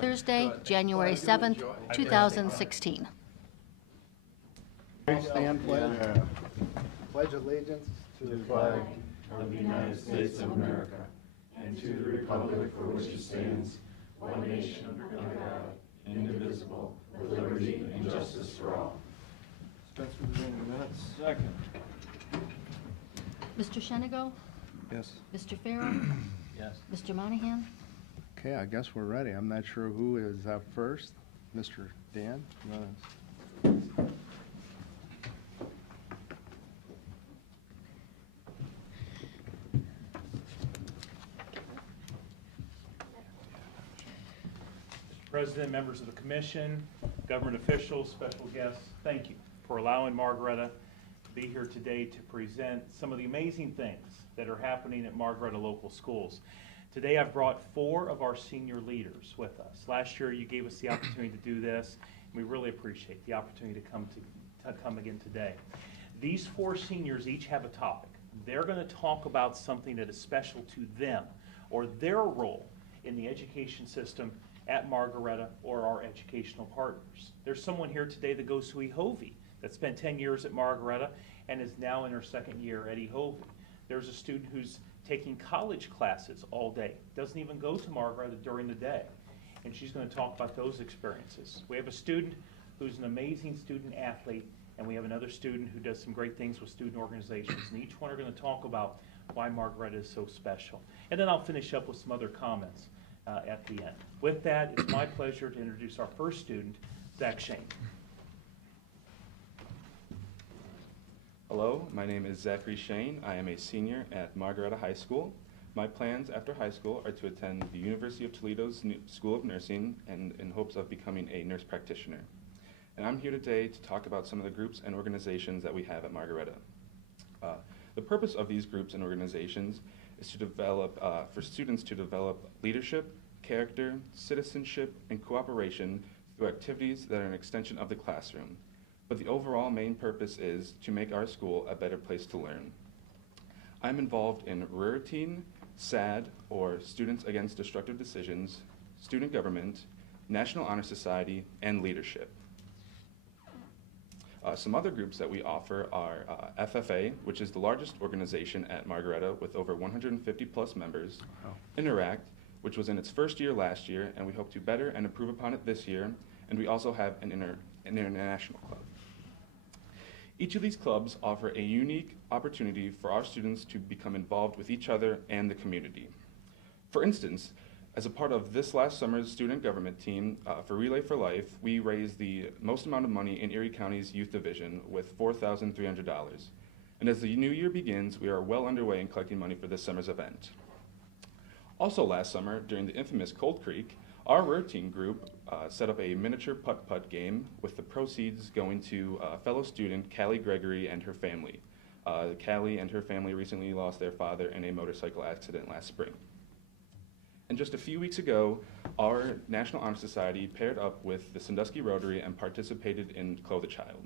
Thursday, January 7th, 2016. Stand pledge. Pledge allegiance to the flag of the United States of America and to the republic for which it stands, one nation under God, indivisible, with liberty and justice for all. Dispense with the reading of the minutes. Second. Mr. Shenigo? Yes. Mr. Farrell? Yes. Mr. Monahan? Okay, I guess we're ready. I'm not sure who is up first. Mr. Dan? You wanna- President, members of the commission, government officials, special guests, thank you for allowing Margaretta to be here today to present some of the amazing things that are happening at Margaretta local schools. Today I've brought 4 of our senior leaders with us. Last year you gave us the opportunity to do this, and we really appreciate the opportunity to come again today. These 4 seniors each have a topic. They're going to talk about something that is special to them or their role in the education system at Margaretta or our educational partners. There's someone here today that goes to Ehovie that spent 10 years at Margaretta and is now in her 2nd year at Ehovie. There's a student who's taking college classes all day, doesn't even go to Margaretta during the day, and she's going to talk about those experiences. We have a student who's an amazing student athlete, and we have another student who does some great things with student organizations, and each one are going to talk about why Margaretta is so special. And then I'll finish up with some other comments at the end. With that, it's my pleasure to introduce our first student, Zach Shane. Hello, my name is Zachary Shane. I am a senior at Margaretta High School. My plans after high school are to attend the University of Toledo's School of Nursing and in hopes of becoming a nurse practitioner. And I'm here today to talk about some of the groups and organizations that we have at Margaretta. The purpose of these groups and organizations is to develop, for students to develop leadership, character, citizenship, and cooperation through activities that are an extension of the classroom. But the overall main purpose is to make our school a better place to learn. I'm involved in Ruriteen, SAD, or Students Against Destructive Decisions, Student Government, National Honor Society, and Leadership. Some other groups that we offer are FFA, which is the largest organization at Margaretta with over 150 plus members, Wow. Interact, which was in its first year last year, and we hope to better and improve upon it this year, and we also have an international club. Each of these clubs offer a unique opportunity for our students to become involved with each other and the community. For instance, as a part of this last summer's student government team for Relay for Life, we raised the most amount of money in Erie County's youth division with $4,300. And as the new year begins, we are well underway in collecting money for this summer's event. Also last summer, during the infamous Cold Creek, our Ruriteen group set up a miniature putt-putt game with the proceeds going to fellow student Callie Gregory and her family. Callie and her family recently lost their father in a motorcycle accident last spring. And just a few weeks ago, our National Honor Society paired up with the Sandusky Rotary and participated in Clothe a Child.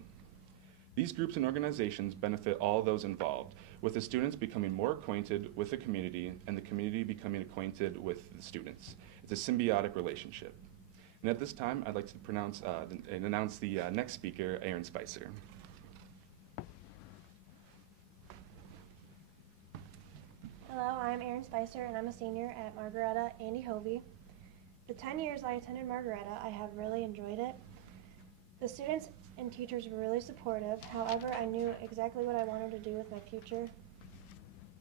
These groups and organizations benefit all those involved, with the students becoming more acquainted with the community and the community becoming acquainted with the students. It's a symbiotic relationship. And at this time, I'd like to announce the next speaker, Aaron Spicer. Hello, I'm Erin Spicer, and I'm a senior at Margaretta and Ehovie. The 10 years I attended Margaretta, I have really enjoyed it. The students and teachers were really supportive. However, I knew exactly what I wanted to do with my future.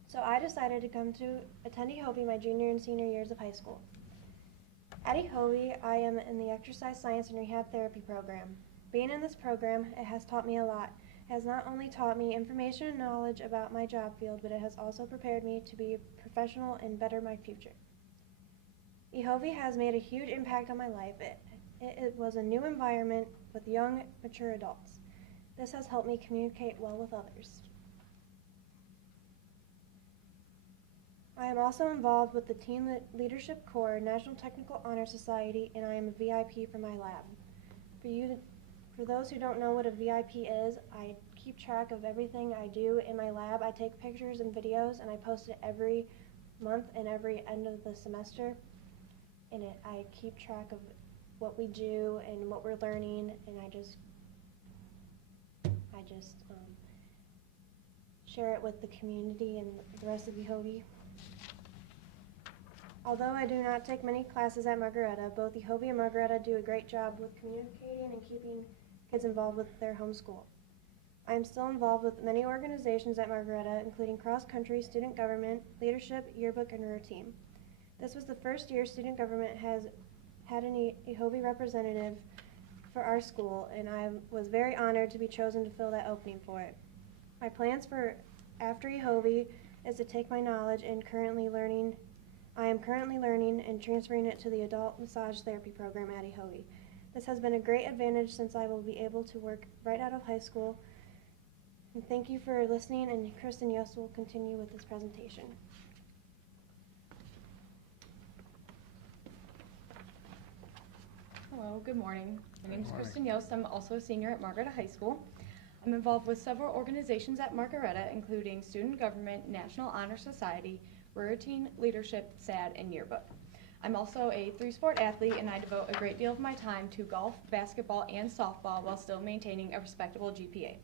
So I decided to come to attend Ehovie my junior and senior years of high school. At Ehovie, I am in the Exercise Science and Rehab Therapy program. Being in this program, it has taught me a lot. It has not only taught me information and knowledge about my job field, but it has also prepared me to be a professional and better my future. Ehovie has made a huge impact on my life. It was a new environment with young, mature adults. This has helped me communicate well with others. I am also involved with the Teen Leadership Corps National Technical Honor Society, and I am a VIP for my lab. For those who don't know what a VIP is, I keep track of everything I do in my lab. I take pictures and videos, and I post it every month and every end of the semester. and I keep track of what we do and what we're learning, and I just share it with the community and the rest of Yehovah. Although I do not take many classes at Margaretta, both Yehovah and Margaretta do a great job with communicating and keeping kids involved with their home school. I am still involved with many organizations at Margaretta, including cross-country, student government, leadership, yearbook, and RUR team. This was the first year student government has had an Yehovah representative for our school, and I was very honored to be chosen to fill that opening for it. My plans for after Yehovah is to take my knowledge and I am currently learning and transferring it to the adult massage therapy program at Yehovah. This has been a great advantage since I will be able to work right out of high school. And thank you for listening, and Kristen Yost will continue with this presentation. Hello, good morning. My name is Kristen Yost. I'm also a senior at Margaretta High School. I'm involved with several organizations at Margaretta, including Student Government, National Honor Society, RUR Teen Leadership, SAD, and Yearbook. I'm also a 3-sport athlete, and I devote a great deal of my time to golf, basketball, and softball while still maintaining a respectable GPA.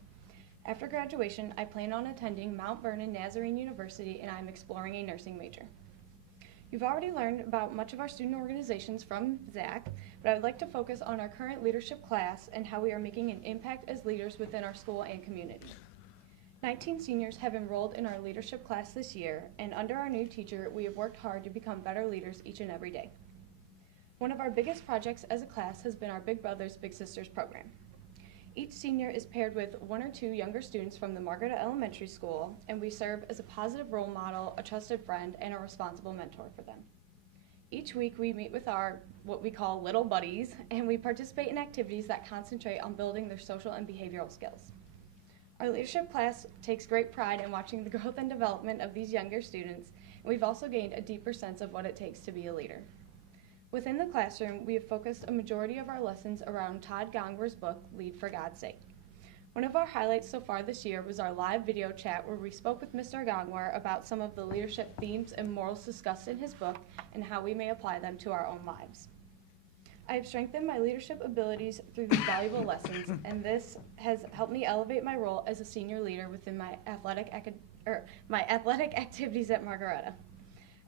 After graduation, I plan on attending Mount Vernon Nazarene University, and I'm exploring a nursing major. You've already learned about much of our student organizations from Zach, but I would like to focus on our current leadership class and how we are making an impact as leaders within our school and community. 19 seniors have enrolled in our leadership class this year, and under our new teacher, we have worked hard to become better leaders each and every day. One of our biggest projects as a class has been our Big Brothers Big Sisters program. Each senior is paired with 1 or 2 younger students from the Margaretta Elementary School, and we serve as a positive role model, a trusted friend, and a responsible mentor for them. Each week we meet with our, what we call little buddies, and we participate in activities that concentrate on building their social and behavioral skills. Our leadership class takes great pride in watching the growth and development of these younger students, and we've also gained a deeper sense of what it takes to be a leader. Within the classroom, we have focused a majority of our lessons around Todd Gongwer's book, Lead for God's Sake. One of our highlights so far this year was our live video chat where we spoke with Mr. Gongwer about some of the leadership themes and morals discussed in his book and how we may apply them to our own lives. I have strengthened my leadership abilities through these valuable lessons, and this has helped me elevate my role as a senior leader within my athletic activities at Margaretta.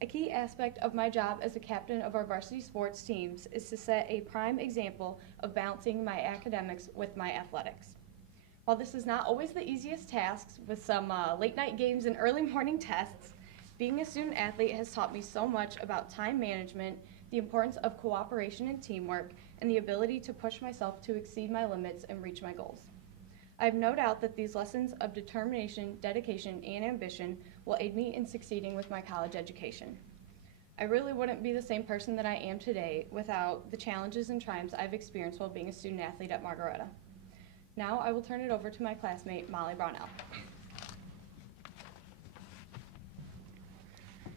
A key aspect of my job as a captain of our varsity sports teams is to set a prime example of balancing my academics with my athletics. While this is not always the easiest task with some late night games and early morning tests, being a student athlete has taught me so much about time management, the importance of cooperation and teamwork, and the ability to push myself to exceed my limits and reach my goals. I have no doubt that these lessons of determination, dedication, and ambition will aid me in succeeding with my college education. I really wouldn't be the same person that I am today without the challenges and triumphs I've experienced while being a student athlete at Margaretta. Now I will turn it over to my classmate, Molly Brownell.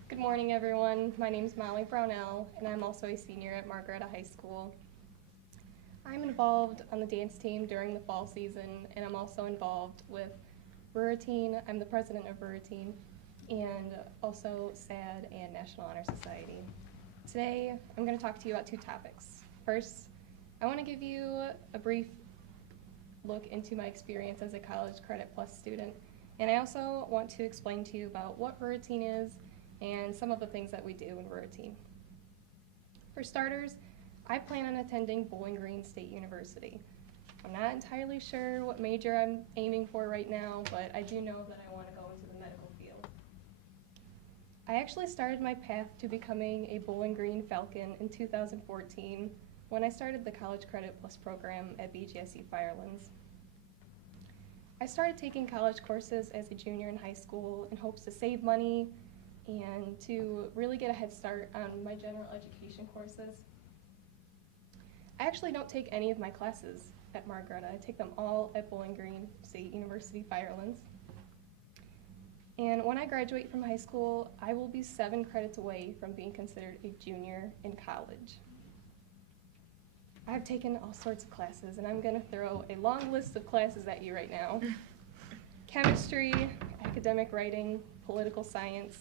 Good morning, everyone. My name is Molly Brownell, and I'm also a senior at Margaretta High School. I'm involved on the dance team during the fall season, and I'm also involved with RUR Teen. I'm the president of RUR Teen, and also SAD and National Honor Society. Today, I'm going to talk to you about 2 topics. First, I want to give you a brief look into my experience as a College Credit Plus student, and I also want to explain to you about what RUR Teen is and some of the things that we do in RUR Teen. For starters, I plan on attending Bowling Green State University. I'm not entirely sure what major I'm aiming for right now, but I do know that I want to go into the medical field. I actually started my path to becoming a Bowling Green Falcon in 2014 when I started the College Credit Plus program at BGSU Firelands. I started taking college courses as a junior in high school in hopes to save money and to really get a head start on my general education courses. I actually don't take any of my classes at Margaretta. I take them all at Bowling Green State University Firelands. And when I graduate from high school, I will be 7 credits away from being considered a junior in college. I've taken all sorts of classes, and I'm going to throw a long list of classes at you right now. Chemistry, academic writing, political science,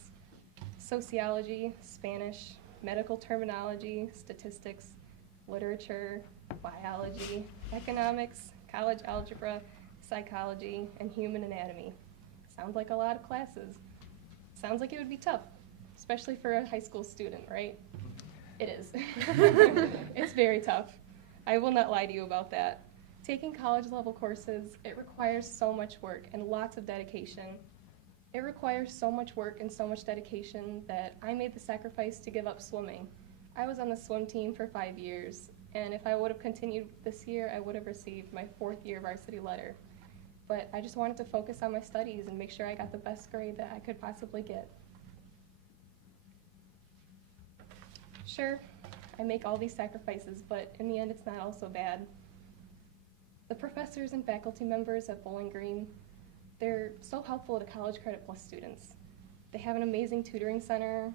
sociology, Spanish, medical terminology, statistics, literature, biology, economics, college algebra, psychology, and human anatomy. Sounds like a lot of classes. Sounds like it would be tough, especially for a high school student, right? It is. It's very tough. I will not lie to you about that. Taking college level courses, it requires so much work and lots of dedication. It requires so much work and so much dedication that I made the sacrifice to give up swimming. I was on the swim team for 5 years, and if I would have continued this year, I would have received my 4th year varsity letter. But I just wanted to focus on my studies and make sure I got the best grade that I could possibly get. Sure, I make all these sacrifices, but in the end, it's not all so bad. The professors and faculty members at Bowling Green, they're so helpful to College Credit Plus students. They have an amazing tutoring center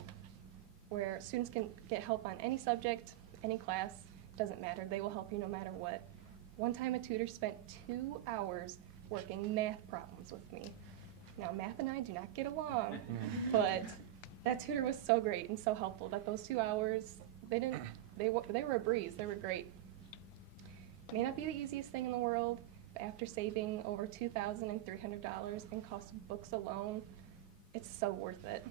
where students can get help on any subject, any class, doesn't matter, they will help you no matter what. One time a tutor spent 2 hours working math problems with me. Now math and I do not get along, but that tutor was so great and so helpful that those 2 hours, they were a breeze, they were great. It may not be the easiest thing in the world, but after saving over $2,300 in cost of books alone, it's so worth it.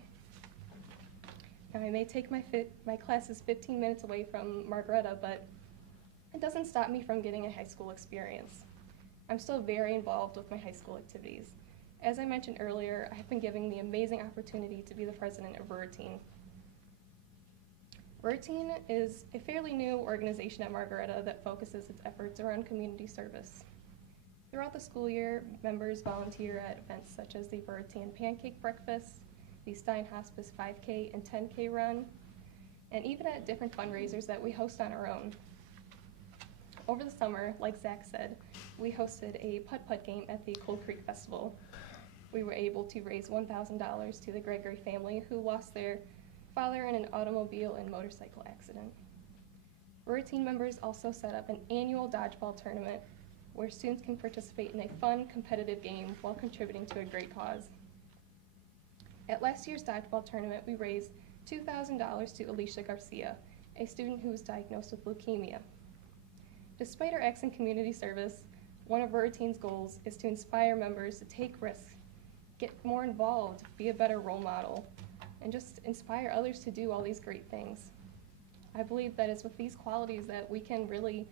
Now I may take my classes 15 minutes away from Margaretta, but it doesn't stop me from getting a high school experience. I'm still very involved with my high school activities. As I mentioned earlier, I have been given the amazing opportunity to be the president of Rurateen. Rurateen is a fairly new organization at Margaretta that focuses its efforts around community service. Throughout the school year, members volunteer at events such as the Rurateen Pancake Breakfast, the Stein Hospice 5K and 10K run, and even at different fundraisers that we host on our own. Over the summer, like Zach said, we hosted a putt-putt game at the Cold Creek Festival. We were able to raise $1,000 to the Gregory family who lost their father in an automobile and motorcycle accident. Rurateen members also set up an annual dodgeball tournament where students can participate in a fun, competitive game while contributing to a great cause. At last year's dodgeball tournament, we raised $2,000 to Alicia Garcia, a student who was diagnosed with leukemia. Despite our acts in community service, one of Rurateen's goals is to inspire members to take risks, get more involved, be a better role model, and just inspire others to do all these great things. I believe that it's with these qualities that we can really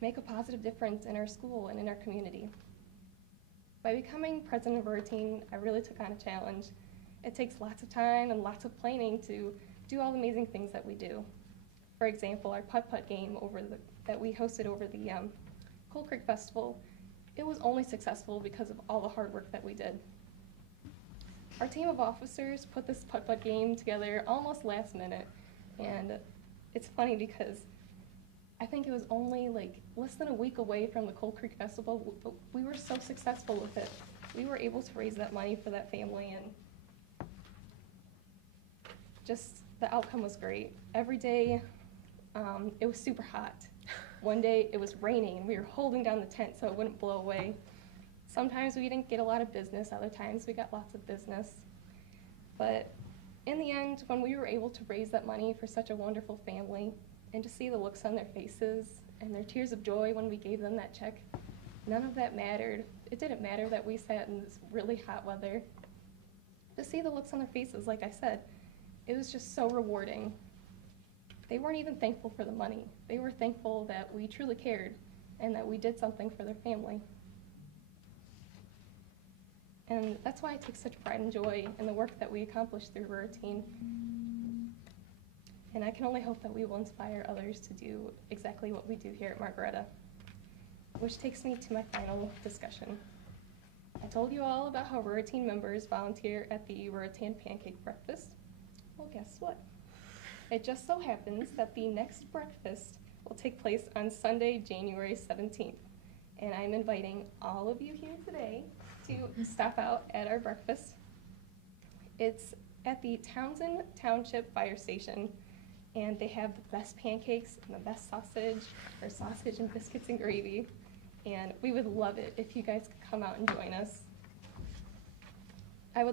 make a positive difference in our school and in our community. By becoming president of Rurateen, I really took on a challenge. It takes lots of time and lots of planning to do all the amazing things that we do. For example, our putt-putt game that we hosted over the Cold Creek Festival, it was only successful because of all the hard work that we did. Our team of officers put this putt-putt game together almost last minute, and it's funny because I think it was only like less than a week away from the Cold Creek Festival, but we were so successful with it. We were able to raise that money for that family, and just the outcome was great. Every day, it was super hot. One day it was raining, and we were holding down the tent so it wouldn't blow away. Sometimes we didn't get a lot of business, other times we got lots of business. But in the end, when we were able to raise that money for such a wonderful family, and to see the looks on their faces and their tears of joy when we gave them that check, none of that mattered. It didn't matter that we sat in this really hot weather. To see the looks on their faces, like I said, it was just so rewarding. They weren't even thankful for the money. They were thankful that we truly cared and that we did something for their family. And that's why I take such pride and joy in the work that we accomplish through Rurateen. And I can only hope that we will inspire others to do exactly what we do here at Margaretta. Which takes me to my final discussion. I told you all about how Rurateen members volunteer at the Rurateen Pancake Breakfast. Well, guess what? It just so happens that the next breakfast will take place on Sunday, January 17th. And I'm inviting all of you here today to stop out at our breakfast. It's at the Townsend Township Fire Station, and they have the best pancakes and the best sausage, or sausage and biscuits and gravy, and we would love it if you guys could come out and join us. I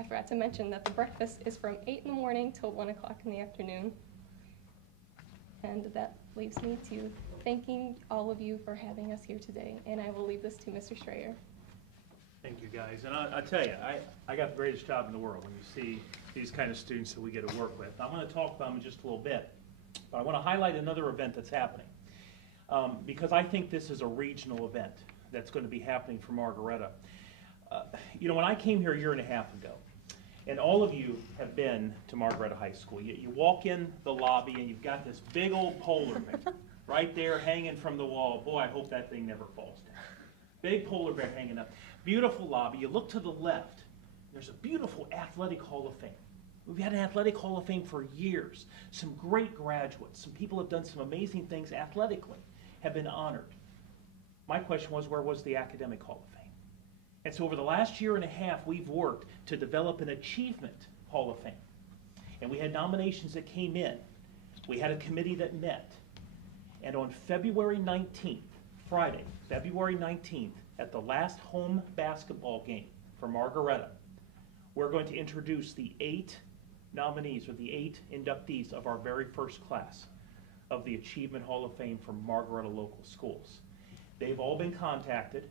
I forgot to mention that the breakfast is from 8 in the morning till 1 o'clock in the afternoon. And that leaves me to thanking all of you for having us here today, and I will leave this to Mr. Strayer. Thank you, guys. And I tell you, I got the greatest job in the world when you see these kind of students that we get to work with. I'm going to talk about them in just a little bit, but I want to highlight another event that's happening because I think this is a regional event that's going to be happening for Margaretta. You know, when I came here a year and a half ago, and all of you have been to Margaretta High School, you walk in the lobby and you've got this big old polar bear right there hanging from the wall. Boy, I hope that thing never falls down. Big polar bear hanging up. Beautiful lobby. You look to the left, there's a beautiful athletic hall of fame. We've had an athletic hall of fame for years. Some great graduates, some people have done some amazing things athletically, have been honored. My question was, where was the academic hall of fame? And so over the last year and a half, we've worked to develop an achievement hall of fame. And we had nominations that came in. We had a committee that met. And on February 19th, Friday, February 19th, at the last home basketball game for Margaretta, we're going to introduce the 8 nominees, or the 8 inductees of our very first class of the Achievement Hall of Fame for Margaretta local schools. They've all been contacted.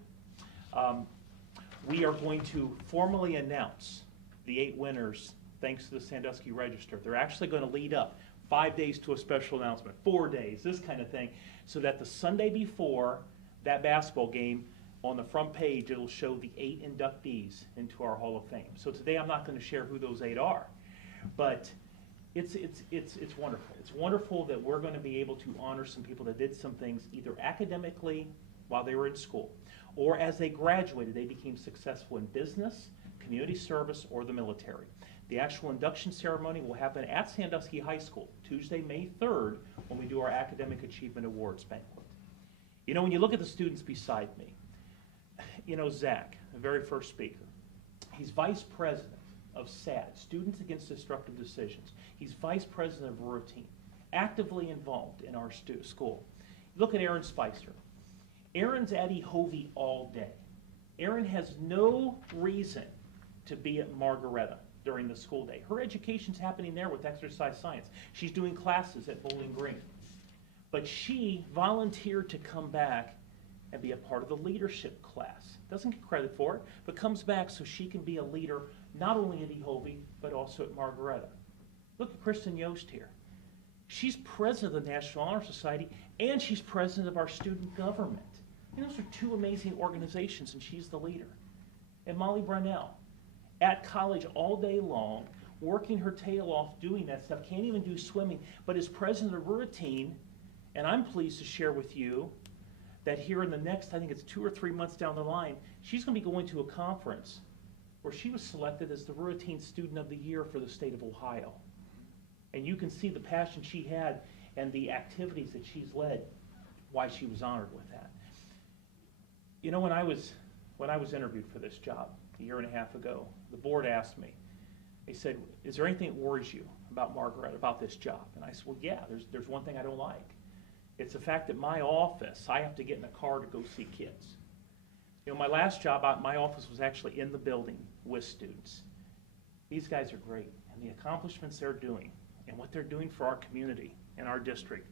We are going to formally announce the 8 winners thanks to the Sandusky Register. They're actually going to lead up 5 days to a special announcement, 4 days, this kind of thing, so that the Sunday before that basketball game, on the front page, it'll show the 8 inductees into our Hall of Fame. So today I'm not going to share who those 8 are, but it's wonderful. It's wonderful that we're going to be able to honor some people that did some things either academically while they were in school, or as they graduated, they became successful in business, community service, or the military. The actual induction ceremony will happen at Sandusky High School, Tuesday, May 3rd, when we do our Academic Achievement Awards banquet. You know, when you look at the students beside me, you know, Zach, the very first speaker, he's vice president of SAD, Students Against Destructive Decisions. He's vice president of Routine, actively involved in our school. Look at Aaron Spicer. Aaron's at Ehovie all day. Aaron has no reason to be at Margaretta during the school day. Her education's happening there with exercise science. She's doing classes at Bowling Green. But she volunteered to come back and be a part of the leadership class. Doesn't get credit for it, but comes back so she can be a leader not only at Ehovie, but also at Margaretta. Look at Kristen Yost here. She's president of the National Honor Society, and she's president of our student government. And those are 2 amazing organizations, and she's the leader. And Molly Brownell, at college all day long, working her tail off doing that stuff, can't even do swimming, but is president of Routine. And I'm pleased to share with you that here in the next, I think it's 2 or 3 months down the line, she's going to be going to a conference where she was selected as the Routine Student of the Year for the state of Ohio. And you can see the passion she had and the activities that she's led, why she was honored with that. You know, when I was interviewed for this job a year and a half ago, the board asked me, they said, is there anything that worries you about Margaretta, about this job? And I said, well, yeah, there's one thing I don't like. It's the fact that my office, I have to get in a car to go see kids. You know, my last job, my office was actually in the building with students. These guys are great, and the accomplishments they're doing and what they're doing for our community and our district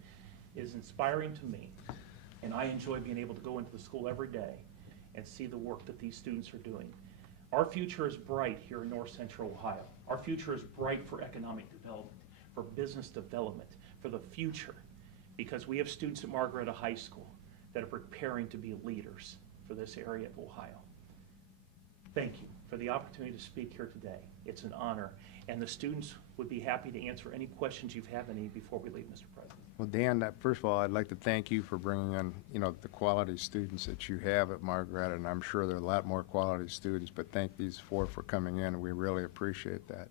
is inspiring to me. And I enjoy being able to go into the school every day and see the work that these students are doing. Our future is bright here in North Central Ohio. Our future is bright for economic development, for business development, for the future, because we have students at Margaretta High School that are preparing to be leaders for this area of Ohio. Thank you for the opportunity to speak here today. It's an honor, and the students would be happy to answer any questions you have any before we leave, Mr. President. Well, Dan, first of all, I'd like to thank you for bringing in, you know, the quality students that you have at Margaretta, and I'm sure there are a lot more quality students, but thank these 4 for coming in, and we really appreciate that.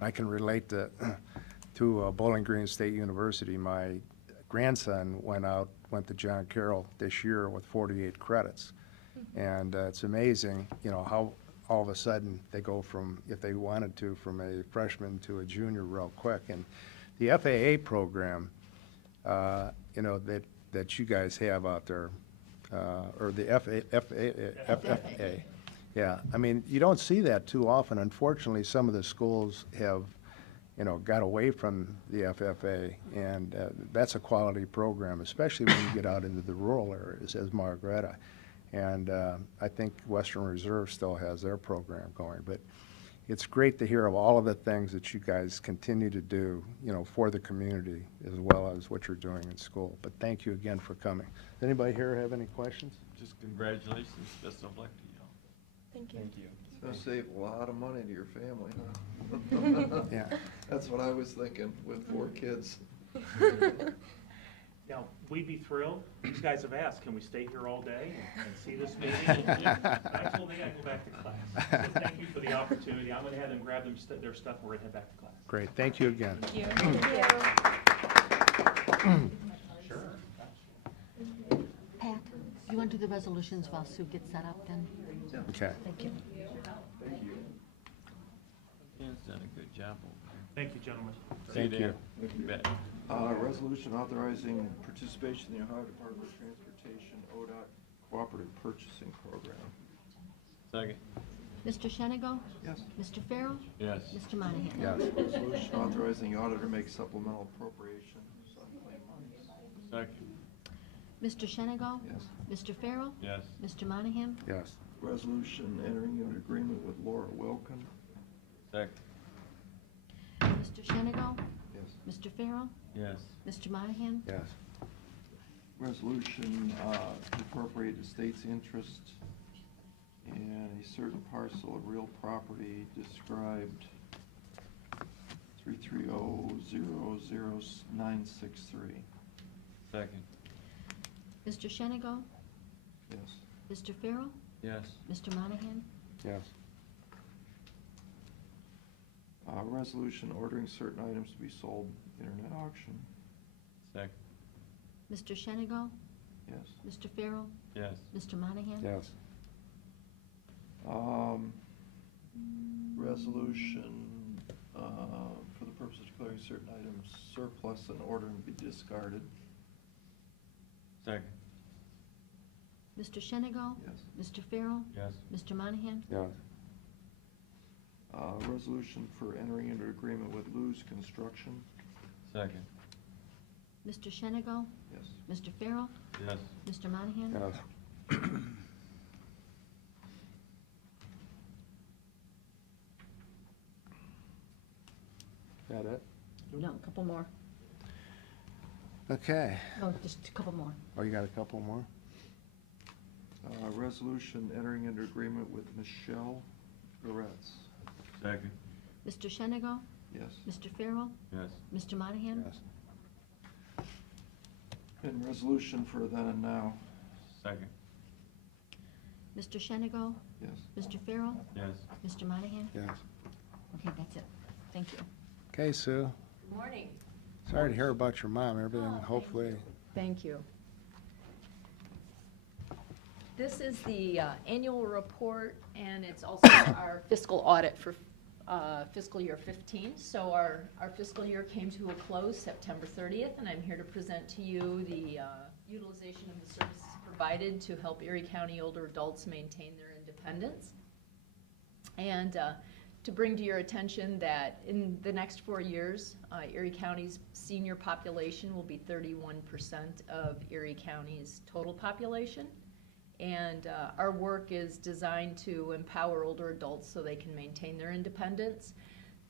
I can relate to Bowling Green State University. My grandson went to John Carroll this year with 48 credits, and it's amazing, you know, how all of a sudden they go from, if they wanted to, from a freshman to a junior real quick. And the FAA program, you know, that you guys have out there, or the FFA, Yeah, I mean, you don't see that too often. Unfortunately, some of the schools have, got away from the FFA, and that's a quality program, especially when you get out into the rural areas, as Margaretta. And I think Western Reserve still has their program going. But it's great to hear of all of the things that you guys continue to do, for the community, as well as what you're doing in school. But thank you again for coming. Does anybody here have any questions? Just congratulations, best of luck to you. Thank you. Thank you. It's gonna save a lot of money to your family, huh? Yeah. That's what I was thinking with 4 kids. Now, we'd be thrilled. These guys have asked, can we stay here all day and see this meeting? I told them I gotta go back to class. So thank you for the opportunity. I'm gonna have them grab their stuff, and we're gonna head back to class. Great, thank you again. Thank you. Sure. Pat, you want to do the resolutions while Sue gets set up then? Okay. Thank you. Dan's done a good job over Thank you, gentlemen. Thank you. there. You bet. Resolution authorizing participation in the Ohio Department of Transportation ODOT Cooperative Purchasing Program. Second. Mr. Shenigo? Yes. Mr. Farrell? Yes. Mr. Monahan? Yes. Resolution authorizing the auditor to make supplemental appropriations on claim monies. Second. Mr. Shenigo? Yes. Mr. Farrell? Yes. Mr. Monahan? Yes. Resolution entering into agreement with Laura Wilkin. Second. Mr. Shenigo? Yes. Mr. Farrell? Yes. Mr. Monahan? Yes. Resolution to appropriate the state's interest in a certain parcel of real property described 330-00963. Second. Mr. Shenigo? Yes. Mr. Farrell? Yes. Mr. Monahan? Yes. Resolution ordering certain items to be sold internet auction. Second. Mr. Shenigo? Yes. Mr. Farrell? Yes. Mr. Monahan? Yes. Resolution for the purpose of declaring certain items surplus and ordering to be discarded. Second. Mr. Shenigo? Yes. Mr. Farrell? Yes. Mr. Monahan? Yes. Resolution for entering into agreement with Lou's Construction. Second. Mr. Shenigo? Yes. Mr. Farrell? Yes. Mr. Monahan? Yes. That it? No, a couple more. Okay. No, just a couple more. Oh, you got a couple more? Resolution entering into agreement with Michelle Goretz. Second. Mr. Shenigo? Yes. Mr. Farrell? Yes. Mr. Monahan? Yes. And resolution for then and now. Second. Mr. Shenigo? Yes. Mr. Farrell? Yes. Mr. Monahan? Yes. Okay, that's it. Thank you. Okay, Sue. Good morning. Sorry to hear about your mom. Everything, hopefully. Thank you. This is the annual report, and it's also our fiscal audit for fiscal year 15. So our fiscal year came to a close September 30th, and I'm here to present to you the utilization of the services provided to help Erie County older adults maintain their independence. And to bring to your attention that in the next 4 years, Erie County's senior population will be 31% of Erie County's total population. And our work is designed to empower older adults so they can maintain their independence.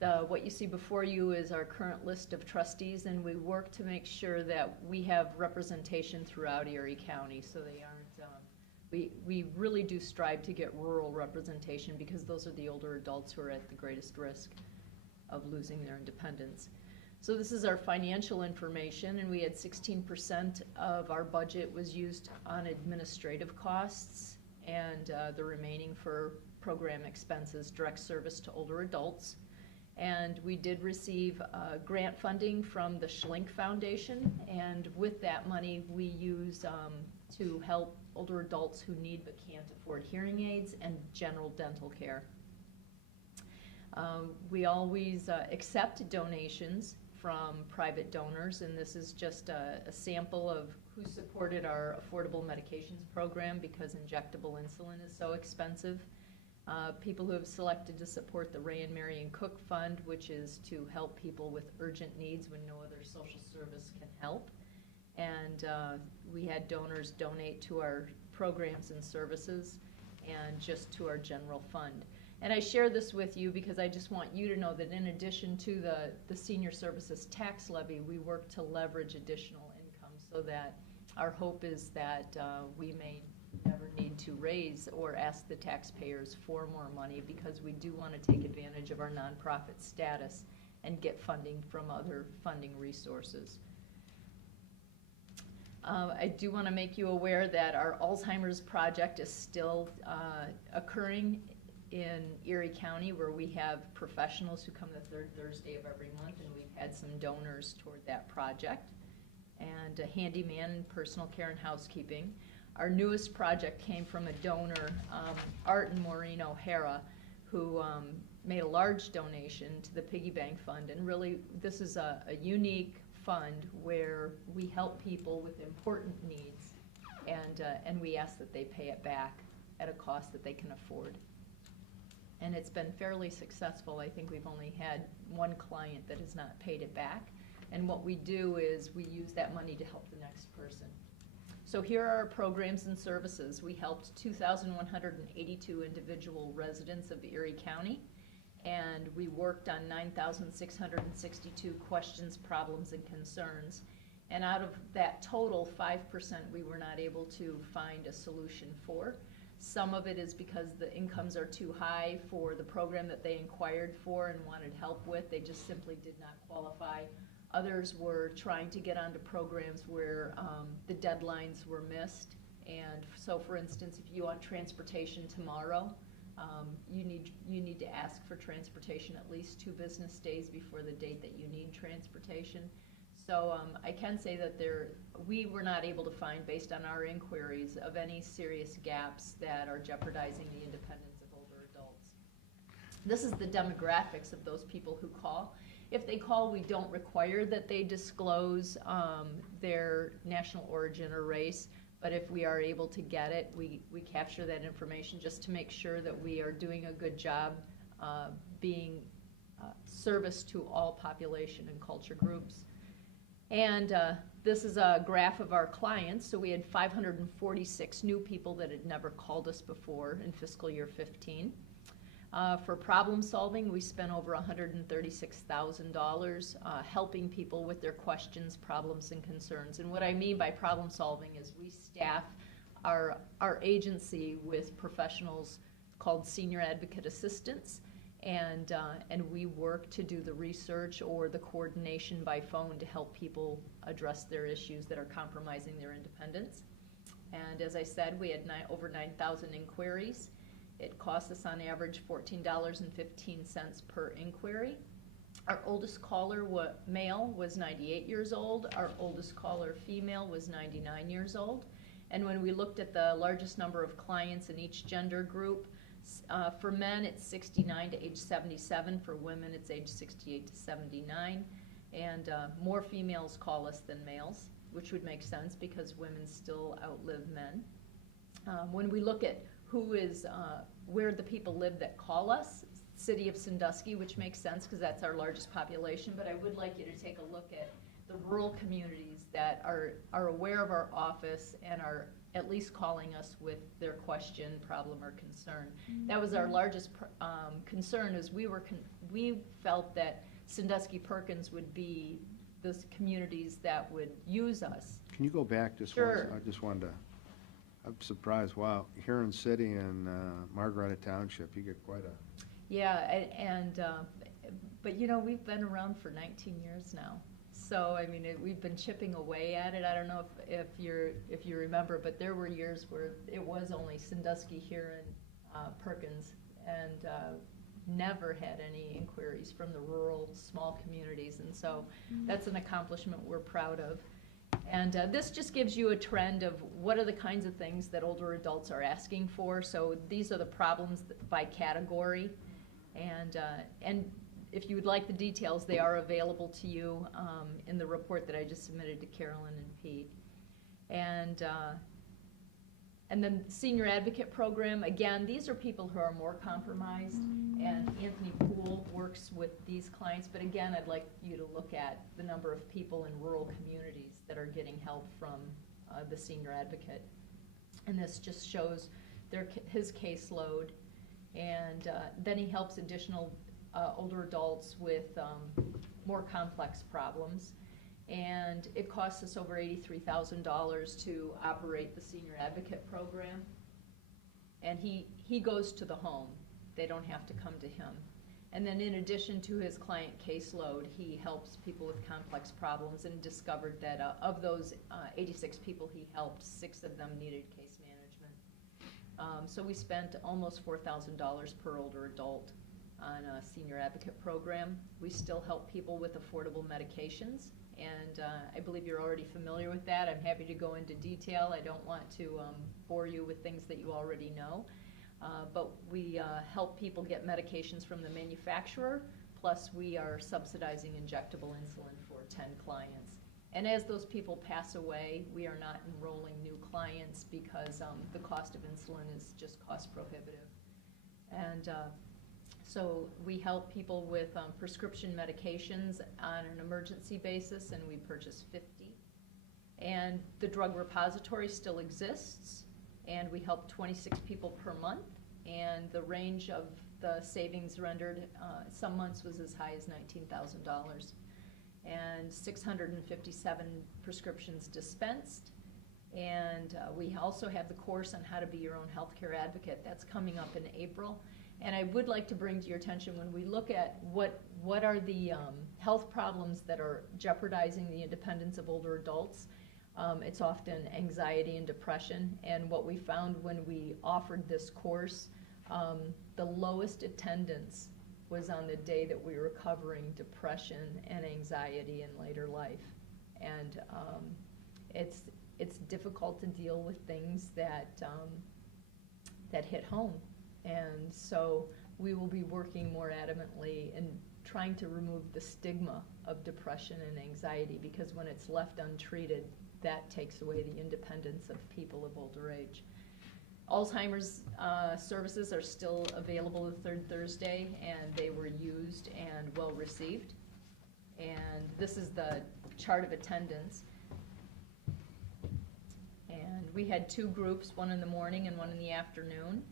What you see before you is our current list of trustees, and we work to make sure that we have representation throughout Erie County so they aren't, we really do strive to get rural representation because those are the older adults who are at the greatest risk of losing their independence. So this is our financial information, and we had 16% of our budget was used on administrative costs, and the remaining for program expenses, direct service to older adults. And we did receive grant funding from the Schlink Foundation, and with that money we use to help older adults who need but can't afford hearing aids and general dental care. We always accept donations from private donors, and this is just a sample of who supported our affordable medications program because injectable insulin is so expensive. People who have selected to support the Ray and Marion Cook Fund, which is to help people with urgent needs when no other social service can help. And we had donors donate to our programs and services and just to our general fund. And I share this with you because I just want you to know that in addition to the senior services tax levy, we work to leverage additional income so that our hope is that we may never need to raise or ask the taxpayers for more money, because we do want to take advantage of our nonprofit status and get funding from other funding resources. I do want to make you aware that our Alzheimer's project is still occurring in Erie County, where we have professionals who come the third Thursday of every month, and we've had some donors toward that project, and a handyman, personal care and housekeeping. Our newest project came from a donor, Art and Maureen O'Hara, who made a large donation to the Piggy Bank Fund. And really, this is a unique fund where we help people with important needs, and we ask that they pay it back at a cost that they can afford. And it's been fairly successful. I think we've only had one client that has not paid it back. And what we do is we use that money to help the next person. So here are our programs and services. We helped 2,182 individual residents of Erie County, and we worked on 9,662 questions, problems, and concerns. And out of that total, 5% we were not able to find a solution for. Some of it is because the incomes are too high for the program that they inquired for and wanted help with. They just simply did not qualify. Others were trying to get onto programs where the deadlines were missed. And so, for instance, if you want transportation tomorrow, you need to ask for transportation at least 2 business days before the date that you need transportation. So I can say that we were not able to find, based on our inquiries, of any serious gaps that are jeopardizing the independence of older adults. This is the demographics of those people who call. If they call, we don't require that they disclose their national origin or race, but if we are able to get it, we capture that information just to make sure that we are doing a good job being service to all population and culture groups. And this is a graph of our clients. So we had 546 new people that had never called us before in fiscal year 15. For problem solving, we spent over $136,000 helping people with their questions, problems, and concerns. And what I mean by problem solving is we staff our agency with professionals called senior advocate assistants, and we work to do the research or the coordination by phone to help people address their issues that are compromising their independence. And as I said, we had over 9,000 inquiries. It cost us on average $14.15 per inquiry. Our oldest caller male was 98 years old. Our oldest caller female was 99 years old. And when we looked at the largest number of clients in each gender group, for men it's 69 to age 77. For women it's age 68 to 79. And more females call us than males, which would make sense because women still outlive men. When we look at where the people live that call us, City of Sandusky, which makes sense because that's our largest population, but I would like you to take a look at the rural communities that are aware of our office and are at least calling us with their question, problem, or concern. Mm-hmm. That was our largest concern, is we felt that Sandusky Perkins would be those communities that would use us. Can you go back just Sure. once? I just wanted to, I'm surprised, wow, Huron City and Margaretta Township, you get quite a... Yeah, but you know, we've been around for 19 years now. So, I mean, we've been chipping away at it. I don't know if you remember, but there were years where it was only Sandusky, Huron, Perkins, and never had any inquiries from the rural, small communities. And so that's an accomplishment we're proud of. And this just gives you a trend of what are the kinds of things that older adults are asking for. So these are the problems by category. And if you would like the details, they are available to you in the report that I just submitted to Carolyn and Pete. And And then Senior Advocate Program, again, these are people who are more compromised, and Anthony Poole works with these clients, but again, I'd like you to look at the number of people in rural communities that are getting help from the Senior Advocate. And this just shows his caseload, and then he helps additional older adults with more complex problems. And it costs us over $83,000 to operate the Senior Advocate Program. And he goes to the home. They don't have to come to him. And then in addition to his client caseload, he helps people with complex problems, and discovered that of those 86 people he helped, 6 of them needed case management. So we spent almost $4,000 per older adult on a Senior Advocate Program. We still help people with affordable medications. And I believe you're already familiar with that. I'm happy to go into detail. I don't want to bore you with things that you already know. But we help people get medications from the manufacturer, plus we are subsidizing injectable insulin for 10 clients. And as those people pass away, we are not enrolling new clients because the cost of insulin is just cost prohibitive. And so we help people with prescription medications on an emergency basis, and we purchase 50. And the drug repository still exists, and we help 26 people per month. And the range of the savings rendered some months was as high as $19,000. And 657 prescriptions dispensed. And we also have the course on how to be your own healthcare advocate. That's coming up in April. And I would like to bring to your attention, when we look at what are the health problems that are jeopardizing the independence of older adults, it's often anxiety and depression. And what we found when we offered this course, the lowest attendance was on the day that we were covering depression and anxiety in later life. And it's difficult to deal with things that hit home. And so we will be working more adamantly in trying to remove the stigma of depression and anxiety, because when it's left untreated, that takes away the independence of people of older age. Alzheimer's services are still available the third Thursday, and they were used and well received. And this is the chart of attendance. And we had 2 groups, one in the morning and one in the afternoon.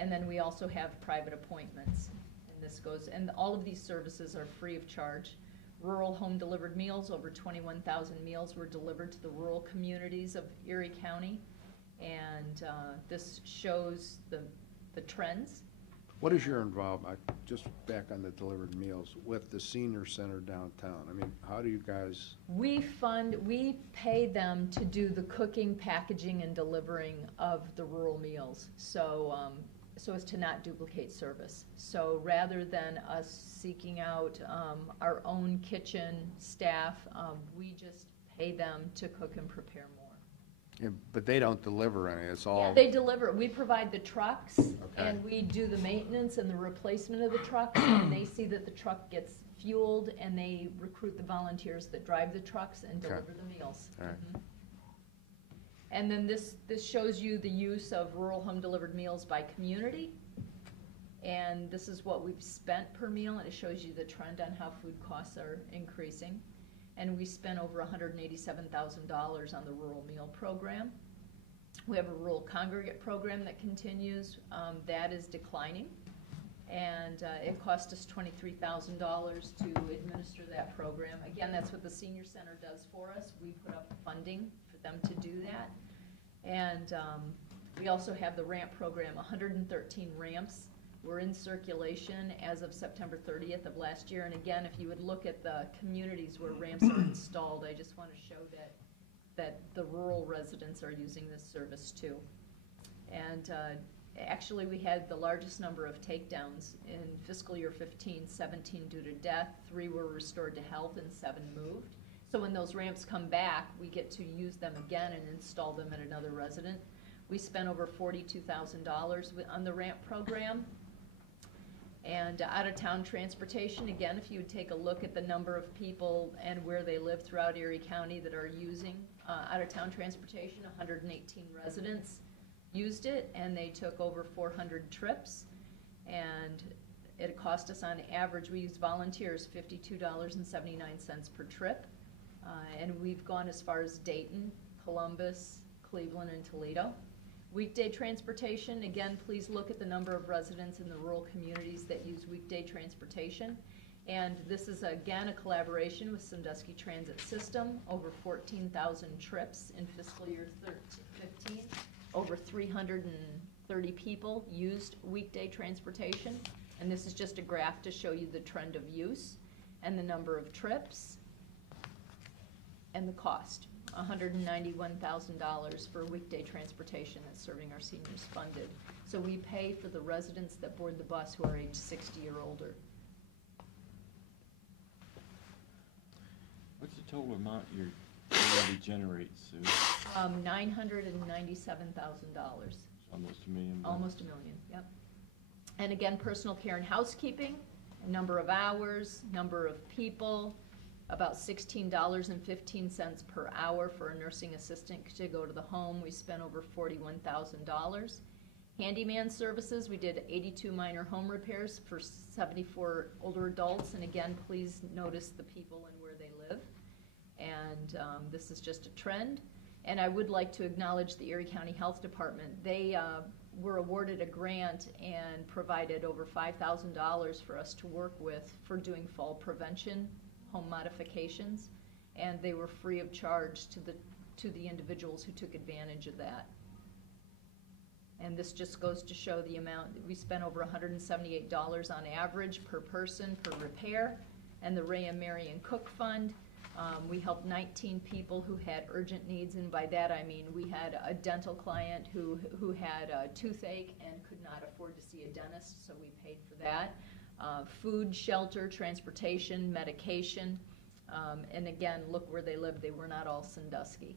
And then we also have private appointments. And this goes, and all of these services are free of charge. Rural home delivered meals, over 21,000 meals were delivered to the rural communities of Erie County. And this shows the trends. What is your involvement, just back on the delivered meals, with the senior center downtown? I mean, how do you guys? We pay them to do the cooking, packaging, and delivering of the rural meals, so as to not duplicate service. So rather than us seeking out our own kitchen staff, we just pay them to cook and prepare more. Yeah, but they don't deliver any, it's all. Yeah, they deliver. We provide the trucks, Okay. and we do the maintenance and the replacement of the trucks, and they see that the truck gets fueled, and they recruit the volunteers that drive the trucks and Okay. deliver the meals. All right. Mhm. And then this shows you the use of rural home delivered meals by community. And this is what we've spent per meal, and it shows you the trend on how food costs are increasing. And we spent over $187,000 on the rural meal program. We have a rural congregate program that continues. That is declining. And it cost us $23,000 to administer that program. Again, that's what the senior center does for us. We put up funding for them to do that. And we also have the ramp program, 113 ramps were in circulation as of September 30th of last year. And again, if you would look at the communities where ramps are installed, I just want to show that the rural residents are using this service too. And actually, we had the largest number of takedowns in fiscal year 15, 17 due to death, 3 were restored to health, and 7 moved. So when those ramps come back, we get to use them again and install them at another resident. We spent over $42,000 on the ramp program. And out-of-town transportation, again, if you would take a look at the number of people and where they live throughout Erie County that are using out-of-town transportation, 118 residents. used it, and they took over 400 trips. And it cost us on average, we used volunteers, $52.79 per trip. And we've gone as far as Dayton, Columbus, Cleveland, and Toledo. Weekday transportation, again, please look at the number of residents in the rural communities that use weekday transportation. And this is, again, a collaboration with Sandusky Transit System, over 14,000 trips in fiscal year 15. Over 330 people used weekday transportation. And this is just a graph to show you the trend of use and the number of trips and the cost. $191,000 for weekday transportation that's serving our seniors funded. So we pay for the residents that board the bus who are age 60 or older. What's the total amount you already generate, Sue? $997,000. Almost $1 million. Almost $1 million, yep. And again, personal care and housekeeping, number of hours, number of people, about $16.15 per hour for a nursing assistant to go to the home. We spent over $41,000. Handyman services, we did 82 minor home repairs for 74 older adults. And again, please notice the people and where they live. And this is just a trend. And I would like to acknowledge the Erie County Health Department. They were awarded a grant and provided over $5,000 for us to work with for doing fall prevention, home modifications, and they were free of charge to the individuals who took advantage of that. And this just goes to show the amount that we spent over $178 on average per person per repair. And the Ray and Marion Cook Fund, we helped 19 people who had urgent needs, and by that I mean we had a dental client who had a toothache and could not afford to see a dentist, so we paid for that. Food, shelter, transportation, medication, and again, look where they live. They were not all Sandusky.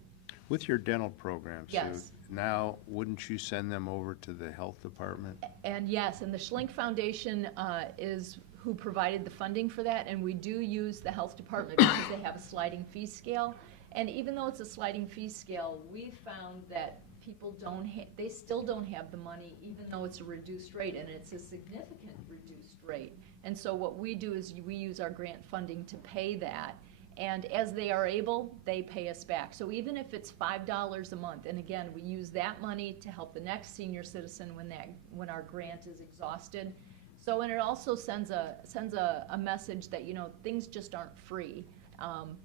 With your dental program, Sue, Yes. now wouldn't you send them over to the health department? And yes, and the Schlink Foundation is who provided the funding for that, and we do use the health department because they have a sliding fee scale. And even though it's a sliding fee scale, we found that people they still don't have the money, even though it's a reduced rate, and it's a significant reduced rate. And so what we do is we use our grant funding to pay that, and as they are able, they pay us back. So even if it's $5 a month, and again, we use that money to help the next senior citizen when our grant is exhausted. So, and it also sends a message that, you know, things just aren't free.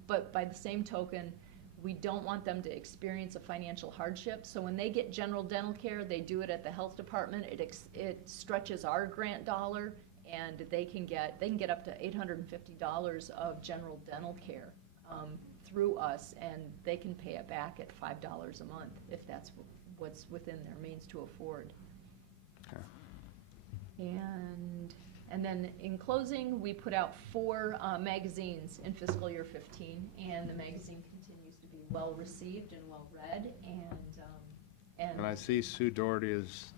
But by the same token, we don't want them to experience a financial hardship. So when they get general dental care, they do it at the health department. It stretches our grant dollar, and they can get up to $850 of general dental care through us, and they can pay it back at $5 a month if that's what's within their means to afford. Okay. And then in closing, we put out 4 magazines in fiscal year 15, and the magazine continues to be well received and well read. And I see Sue Doherty's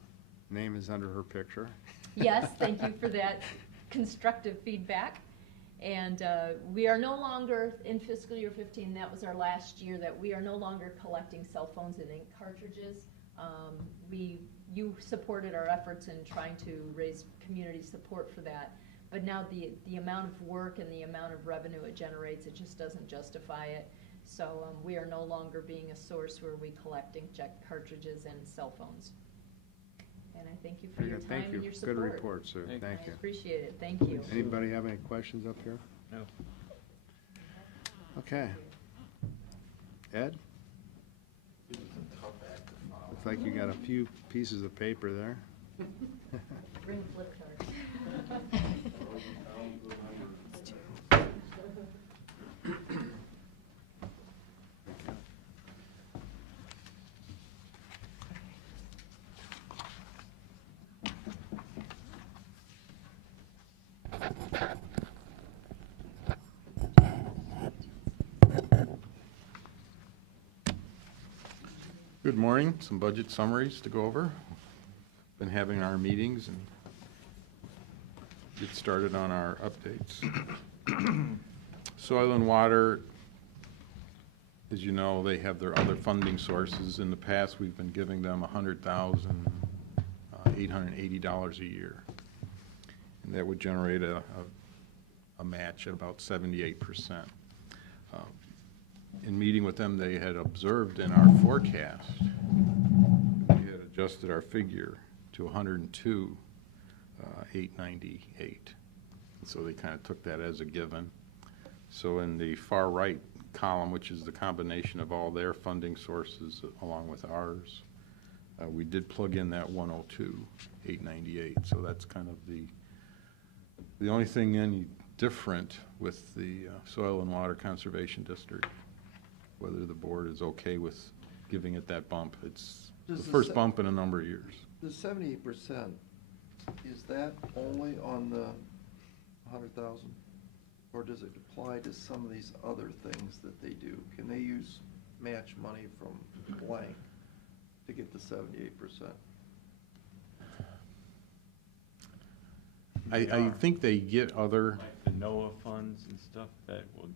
name is under her picture. Yes, thank you for that constructive feedback. And we are no longer, in fiscal year 15, that was our last year, that we are no longer collecting cell phones and ink cartridges. You supported our efforts in trying to raise community support for that. But now the amount of work and the amount of revenue it generates, it just doesn't justify it. So we are no longer being a source where we collect inkjet cartridges and cell phones. And I thank you for your time and your support. Good report, Sue. Thank I you. appreciate it. Thank you. Anybody have any questions up here? No. Okay. Ed? Looks like you got a few pieces of paper there. Bring flip chart. Good morning. Some budget summaries to go over. Been having our meetings and get started on our updates. Soil and water as you know, they have their other funding sources. In the past, we've been giving them $100,880 a year. And that would generate a match at about 78%. In meeting with them, they had observed in our forecast, we had adjusted our figure to 102,898. So they kind of took that as a given. So in the far right column, which is the combination of all their funding sources along with ours, we did plug in that 102,898. So that's kind of the only thing any different with the Soil and Water Conservation District, whether the board is okay with giving it that bump. It's the first bump in a number of years. The 78%, is that only on the 100,000? Or does it apply to some of these other things that they do? Can they use match money from blank to get the 78%? I think they get other, Like the NOAA funds and stuff that will,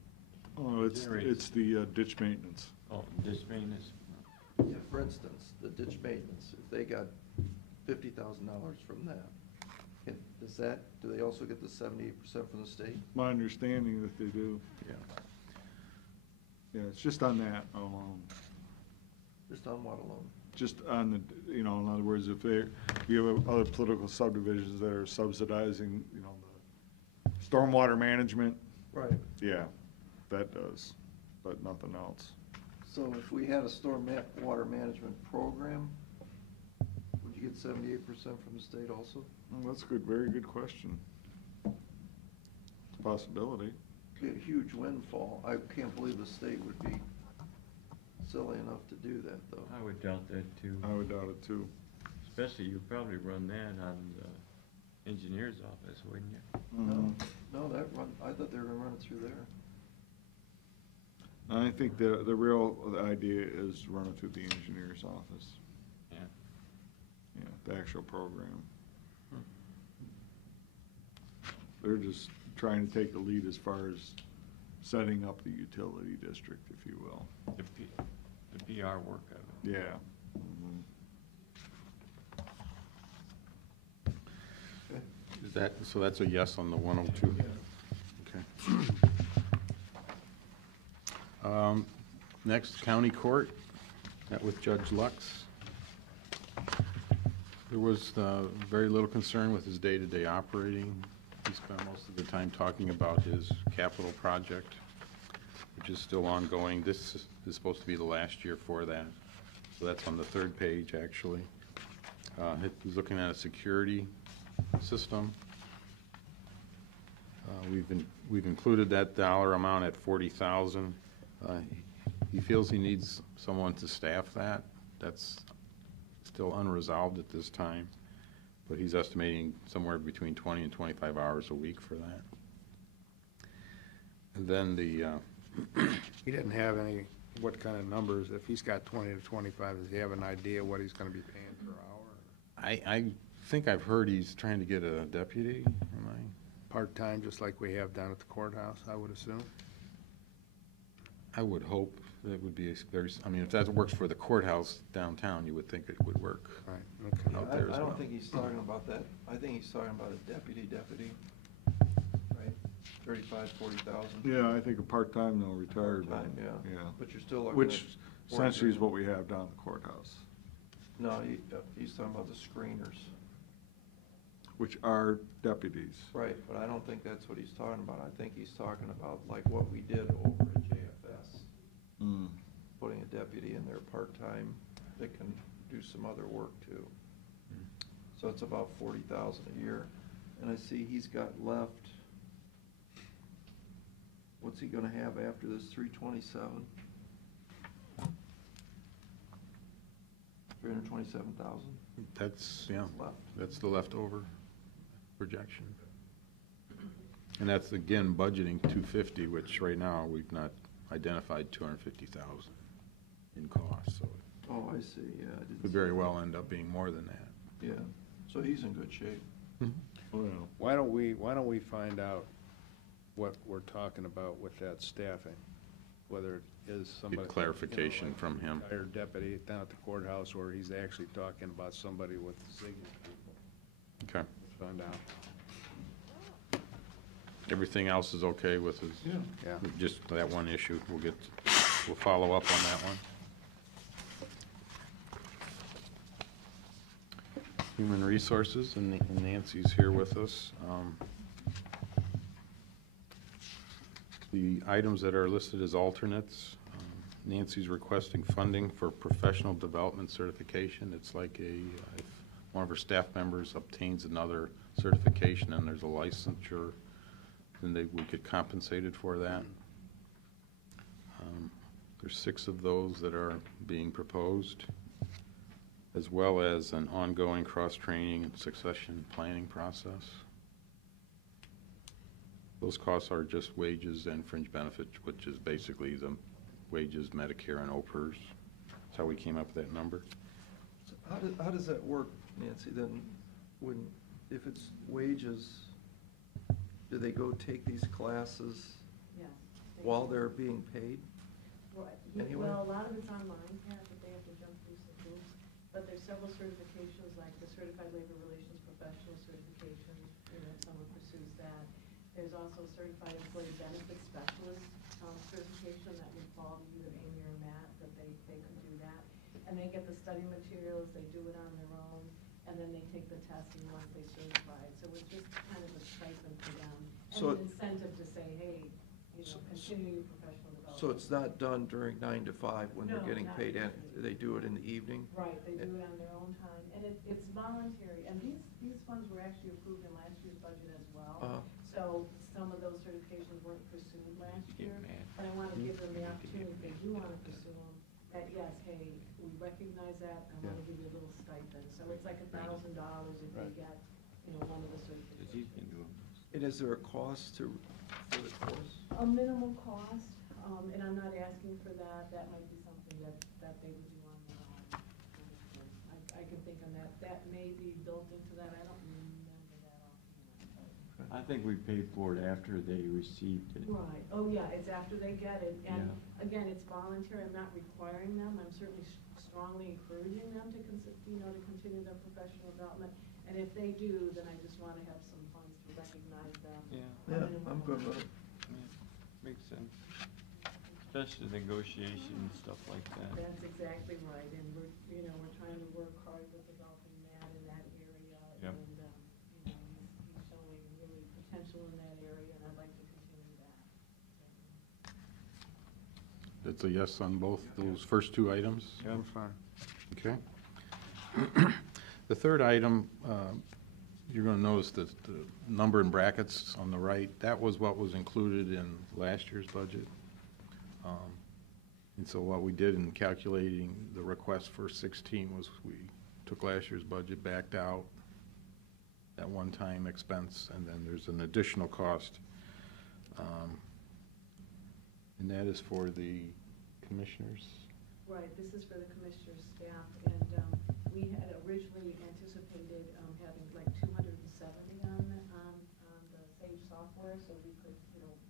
Oh, it's the ditch maintenance. oh, ditch maintenance. Yeah, for instance, the ditch maintenance, if they got $50,000 from that, do they also get the 78% from the state? My understanding that they do. yeah. Yeah, it's just on that alone. Just on what alone? Just on the, in other words, if you have other political subdivisions that are subsidizing, the stormwater management, Right. yeah, that does, but nothing else. So if we had a water management program, would you get 78% from the state also? Well, that's a good, very good question. It's a possibility. Be a huge windfall. I can't believe the state would be silly enough to do that, though. I would doubt that too. I would doubt it too. Especially you probably run that out of the engineer's office, wouldn't you? No, I thought they were gonna run it through there. I think the real idea is run it through the engineer's office. Yeah. Yeah, the actual program. They're just trying to take the lead as far as setting up the utility district, if you will. The PR work of it. Yeah. Is that, so that's a yes on the 102? Okay. Next, county court, met with Judge Lux. There was very little concern with his day-to-day operating. He spent most of the time talking about his capital project, which is still ongoing. This is supposed to be the last year for that. So that's on the third page, actually. He's looking at a security system. We've included that dollar amount at $40,000. He feels he needs someone to staff that. That's still unresolved at this time, but he's estimating somewhere between 20 and 25 hours a week for that. And then He didn't have what kind of numbers, if he's got 20 to 25, does he have an idea what he's gonna be paying per hour? I think I've heard he's trying to get a deputy, am I? Part-time, just like we have down at the courthouse, I would assume? I would hope that would be I mean, if that works for the courthouse downtown, you would think it would work Right, okay. out there as I well. don't think he's talking about that. I think he's talking about a deputy, right? 35, 40,000. Yeah, I think a part-time, no, retired. Part-time, yeah. Yeah. But you're still looking at. Which essentially is what we have down at the courthouse, No, he's talking about the screeners. which are deputies. Right, but I don't think that's what he's talking about. I think he's talking about like what we did over at JFS. Mm. Putting a deputy in there part-time that can do some other work too. So it's about 40,000 a year. And I see he's got left, what's he gonna have after this, 327? 327,000 That's, yeah, left. that's the leftover projection. And that's, again, budgeting 250, which right now we've not identified 250,000 in cost, so Oh, I see, yeah, I it didn't. could see very that. well end up being more than that. Yeah, so he's in good shape. Well, Why don't we find out what we're talking about with that staffing? whether it is somebody. clarification like from him. Retired deputy down at the courthouse, or he's actually talking about somebody with Cigna people. Okay. Find out. Everything else is okay with his? Yeah. Just that one issue, we'll follow up on that one. Human Resources, and Nancy's here with us. The items that are listed as alternates, Nancy's requesting funding for professional development certification. It's like if one of her staff members obtains another certification and there's a licensure, then we get compensated for that. There's 6 of those that are being proposed, as well as an ongoing cross-training and succession planning process. Those costs are just wages and fringe benefits, which is basically the wages, Medicare, and OPERS. That's how we came up with that number. So how does that work, Nancy, then, if it's wages, do they go take these classes Yes. while they're being paid? Right. Anyway? Well, a lot of it's online, Pat, but they have to jump through some hoops. But there's several certifications, like the Certified Labor Relations Professional certification, if someone pursues that. There's also Certified Employee Benefits Specialist certification that would fall to either Amy or Matt, that they could do that. And they get the study materials, they do it on their own, and then they take the testing once they certify it. So it's just kind of a stipend for them, and So an incentive to say, hey, continue your professional development. So it's not done during 9 to 5 when they're No, getting not paid, usually. they do it in the evening? Right, they do it on their own time, and it's voluntary, and these funds were actually approved in last year's budget as well. So some of those certifications weren't pursued last year, but I want to give them the opportunity, if they do want to pursue them, that yes, hey, we recognize that, I want to give you a little stipend. So it's like $1,000 if they get, one of the certifications. And is there a cost for the course? A minimal cost, and I'm not asking for that, that might be something that they would do on their own. I can think on that, that may be built into that, I don't remember that offhand. I think we paid for it after they received it. Right, oh yeah, it's after they get it, and Yeah. again, it's voluntary, I'm not requiring them, I'm certainly strongly encouraging them to to continue their professional development, and if they do, then I just want to have some funds to recognize them. Yeah, I'm good with it. Makes sense. Especially negotiation and stuff like that. That's exactly right, and we're trying to work hard with developing Matt in that area, Yep. and, he's showing really potential in that area, and I'd like to continue that. That's a yes on both those first 2 items? Yeah, fine. Okay. The third item, you're going to notice that the number in brackets on the right, that was what was included in last year's budget. And so what we did in calculating the request for 16 was we took last year's budget, backed out that one-time expense, and then there's an additional cost. And that is for the commissioners. Right, this is for the commissioner's staff, and we had originally anticipated having like 270 on the Sage software, so we could,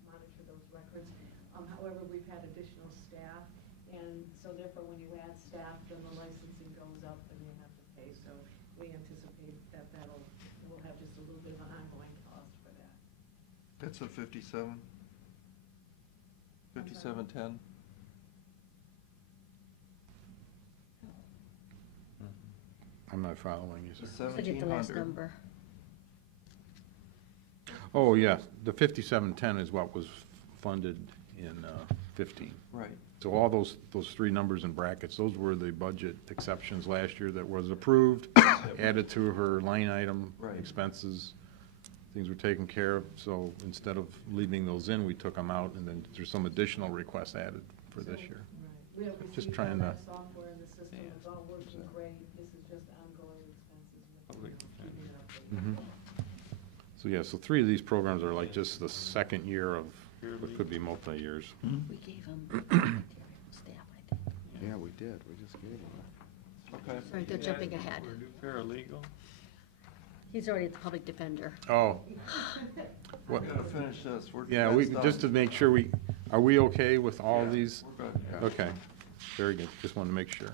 monitor those records. However, we've had additional staff, and so therefore, when you add staff, then the licensing goes up and you have to pay. So we anticipate that we'll have just a little bit of an ongoing cost for that. That's a 57? 5710? I'm not following you, The sir. Forget the last 1700. number. Oh, yes, the 5710 is what was funded in 15. Right. So all those 3 numbers in brackets, those were the budget exceptions last year that was approved, added to her line item Right. expenses. Things were taken care of, so instead of leaving those in, we took them out, and then there's some additional requests added for this year. Right. We have Just received all trying to- that software in the system, it's all working great. This is just ongoing expenses. with, keeping it updated. So, yeah, so 3 of these programs are like just the second year of what could be multi-years. We gave them staff, I think. Yeah, we did, we just gave them. Okay. Sorry, they're jumping ahead. We're new paralegal. He's already the public defender. Oh. We What? gotta finish this. Yeah, we, just to make sure Are we okay with all these? We're good. Yeah. Okay, very good. Just wanted to make sure.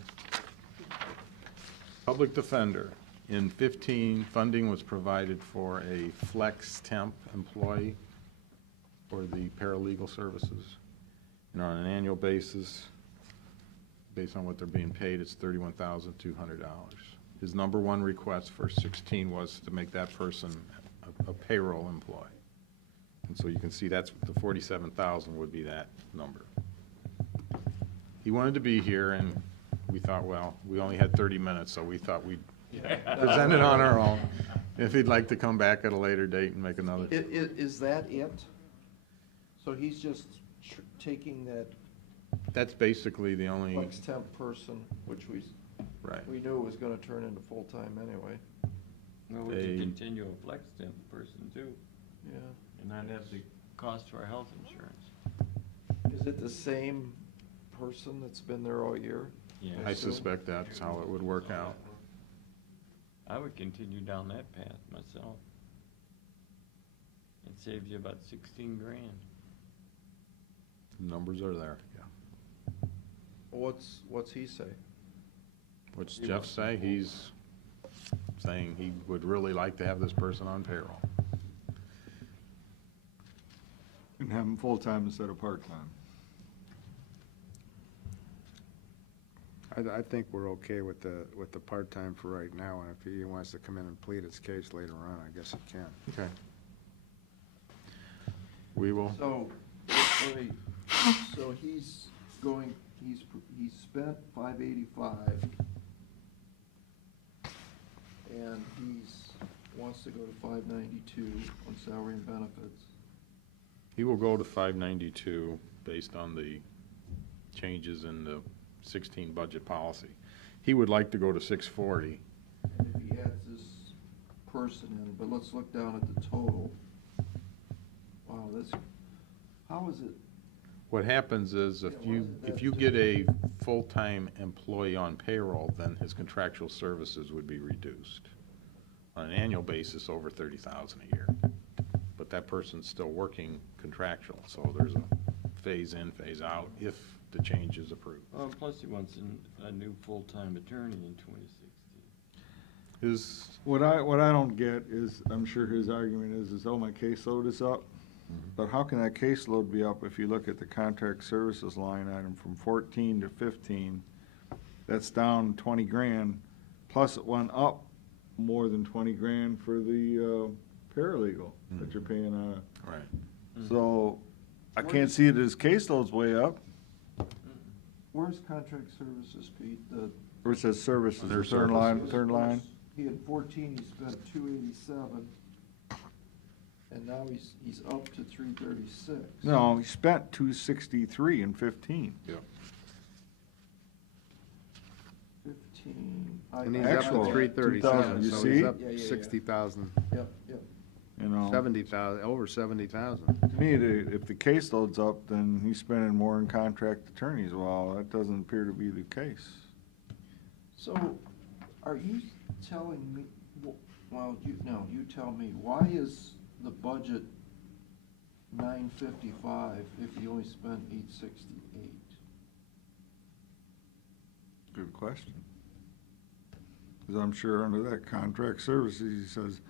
Public defender. In 15, funding was provided for a flex temp employee for the paralegal services. And on an annual basis, based on what they're being paid, it's $31,200. His number one request for 16 was to make that person a payroll employee. And so you can see that's, the 47,000 would be that number. He wanted to be here, and we thought, well, we only had 30 minutes, so we thought we'd present it on our own. If he'd like to come back at a later date and make another. Is that it? So he's just taking that That's basically the only, flex temp person, which right. we knew was gonna turn into full-time anyway. Well, we could continue a flex temp person too, Yeah. and not have the cost to our health insurance. Is it the same person that's been there all year? Yeah. I suspect that's how it would work out. I would continue down that path myself. It saves you about 16 grand. Numbers are there, yeah. What's he say? What's Jeff say? He's saying he would really like to have this person on payroll. And have them full-time instead of part-time. I think we're okay with the part-time for right now, and if he wants to come in and plead his case later on, I guess he can. Okay. We will, So, so he's spent 585, and wants to go to 592 on salary and benefits. he will go to 592 based on the changes in the 16 budget policy. He would like to go to 640. And if he adds this person in, but let's look down at the total. Wow, how is it? What happens is if Yeah, you, wasn't that if you just- get a full-time employee on payroll, then his contractual services would be reduced on an annual basis over 30,000 a year. But that person's still working contractual, so there's a phase in, phase out if the change is approved. Well, plus he wants a new full-time attorney in 2016. His, What I don't get is, I'm sure his argument is, oh, my caseload is up. But how can that caseload be up if you look at the contract services line item from 14 to 15? That's down 20 grand, plus it went up more than 20 grand for the paralegal that you're paying on it. right. So I can't see that his caseload's way up. Where's contract services, Pete? Or it says services, Their the third line, services. third line. He had 14, he spent 287, and now he's up to 336. No, he spent 263 in 15. Yep. 15. And he's up Actual, to 337, 2,000, you so see? he's up Yeah, yeah, yeah. 60,000, Yep, yep. You know, 70,000, over 70,000. to me, if the caseload's up, then he's spending more in contract attorneys. Well, that doesn't appear to be the case. So, are you telling me, well, you tell me, why is the budget 955 if he only spent 868? Good question. Because I'm sure under that contract services, he says,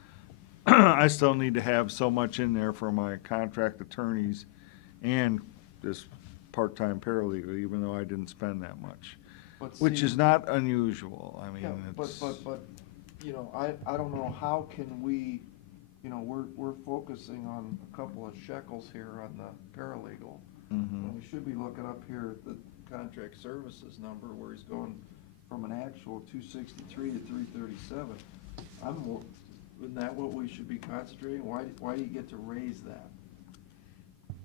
I still need to have so much in there for my contract attorneys and this part-time paralegal, even though I didn't spend that much. But Which see- is not unusual. I mean, Yeah, but, you know, I don't know, how can we, you know, we're focusing on a couple of shekels here on the paralegal. And we should be looking up here at the contract services number where he's going from an actual 263 to 337. Isn't that what we should be concentrating? Why do you get to raise that?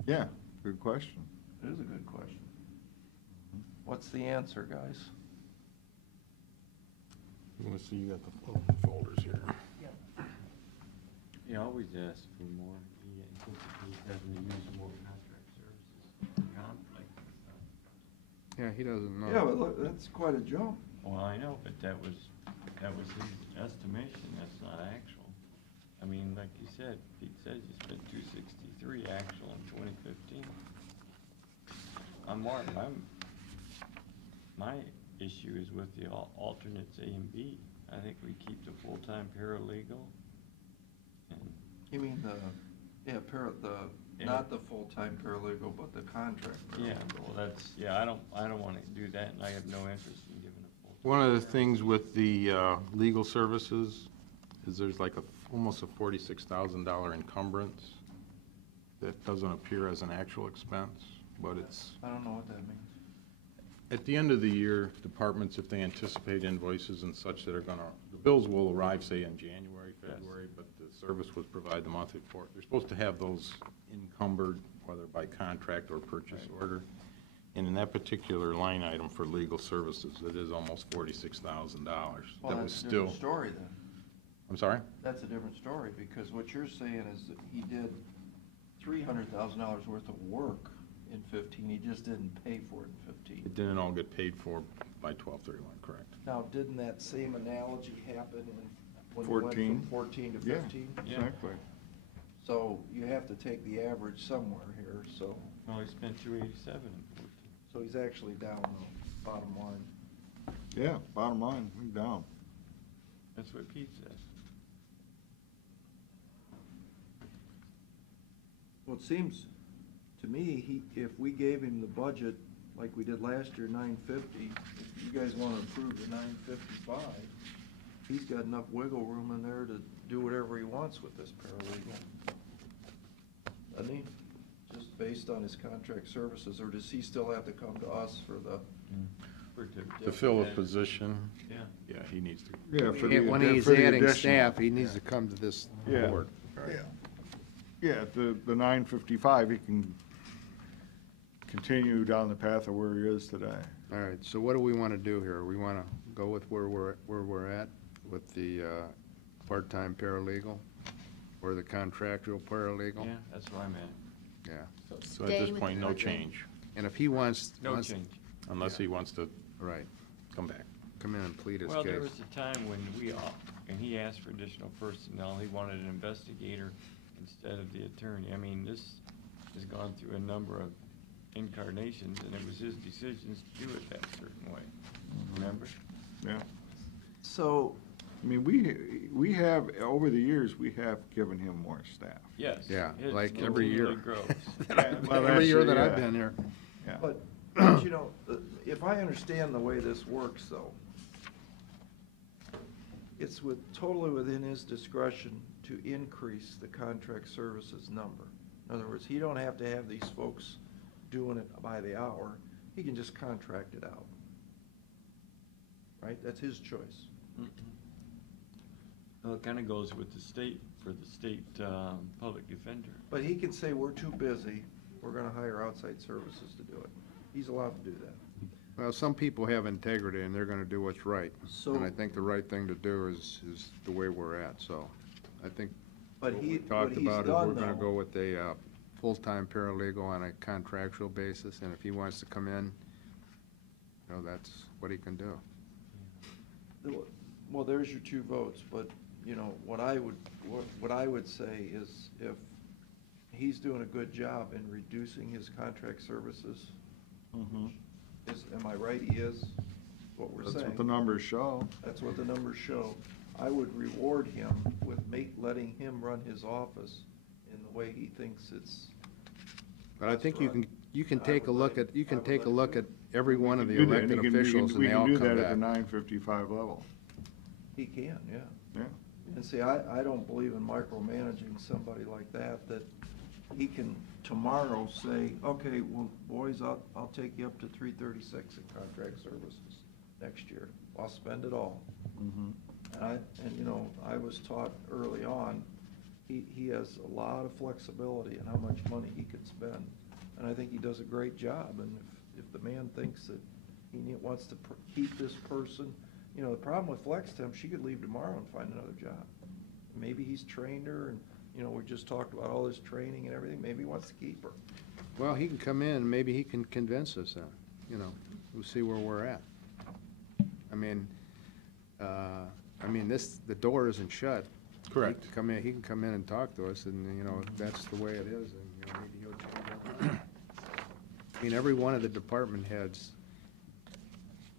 Yeah, good question. It is a good question. What's the answer, guys? You want to see, you got the folders here. He always asks for more. He doesn't use more contract services, conflict and stuff. Yeah, he doesn't know. Yeah, but look, that's quite a jump. Well, I know, but that was his estimation, that's not actual. I mean, like you said, Pete says you spent 263 actual in 2015. Martin, my issue is with the alternates A and B. I think we keep the full-time paralegal. And You mean Yeah. not the full-time paralegal, but the contract Yeah, paralegal? well, that's, yeah, I don't want to do that, and I have no interest in giving a full. One of the things with the legal services is there's like almost a $46,000 encumbrance that doesn't appear as an actual expense, but it's, I don't know what that means. at the end of the year, departments, if they anticipate invoices and such that are gonna, the bills will arrive, say, in January, February, but the service was provided the month before. They're supposed to have those encumbered, whether by contract or purchase order. And in that particular line item for legal services, it is almost $46,000. Well, That was that's a still. different story then. I'm sorry? That's a different story, because what you're saying is that he did $300,000 worth of work in 15, he just didn't pay for it in 15. It didn't all get paid for by 12/31, correct? Now, didn't that same analogy happen when you went 14? from 14 to Yeah, 15? exactly. So you have to take the average somewhere here, so, No, he spent 287 in 14. so he's actually down the bottom line. Yeah, bottom line, we down. That's what Pete says. Well, it seems to me, if we gave him the budget like we did last year, 950, if you guys want to approve the 955, he's got enough wiggle room in there to do whatever he wants with this paralegal. Doesn't he? Just based on his contract services, or does he still have to come to us for the? To fill a position, Yeah. yeah, he needs to. Yeah, for And when the, he's for the adding additional. staff, he needs to come to this Yeah. board. Yeah. Yeah, the 955, he can continue down the path of where he is today. All right, so what do we want to do here? We want to go with where we're at with the part-time paralegal or the contractual paralegal? Yeah, that's where I'm at. Yeah. So at this point, no change, And if he wants. No change. unless he wants to Right, come back. come in and plead his Well, there case. was a time when and he asked for additional personnel, he wanted an investigator instead of the attorney. I mean, this has gone through a number of incarnations, and it was his decisions to do it that certain way, remember? Yeah. So, I mean, we have, over the years, we have given him more staff. Yes. Yeah, it like every year. continually grows. Well, Every year that's- that I've yeah. been here. Yeah. but, you know, if I understand the way this works, though, it's totally within his discretion to increase the contract services number. In other words, he don't have to have these folks doing it by the hour. He can just contract it out. Right? That's his choice. Well, it kind of goes with the state, for the state public defender. But he can say, we're too busy, we're gonna hire outside services to do it. He's allowed to do that. Well, some people have integrity and they're going to do what's right. So- And I think the right thing to do is the way we're at, so I think But what he, we what talked he's about is done we're going to though, go with a full-time paralegal on a contractual basis, and if he wants to come in, you know, that's what he can do. well, there's your two votes, but, you know, what I would say is if he's doing a good job in reducing his contract services, am I right, he is, what we're saying? That's what the numbers show. That's what the numbers show. I would reward him with letting him run his office in the way he thinks it's. But I think you can I take a would look let at, you him- can I would take a let him look do at every one of the Do that, and elected he can- officials, and we they can all do come that at the back. 955 level. He can, yeah. Yeah. And see, I don't believe in micromanaging somebody like that he can tomorrow say, okay, well, boys, I'll take you up to 336 in contract services next year. I'll spend it all. And you know, I was taught early on, he has a lot of flexibility in how much money he could spend. And I think he does a great job, and if the man thinks that he wants to keep this person, you know, the problem with Flex Temp, she could leave tomorrow and find another job. Maybe he's trained her, and, you know, we just talked about all his training and everything, maybe he wants to keep her. Well, he can come in, and maybe he can convince us, you know, we'll see where we're at. I mean, the door isn't shut. Correct. He can come in and talk to us, and, you know, if that's the way it is, and, you know, maybe he'll change it. mean, every one of the department heads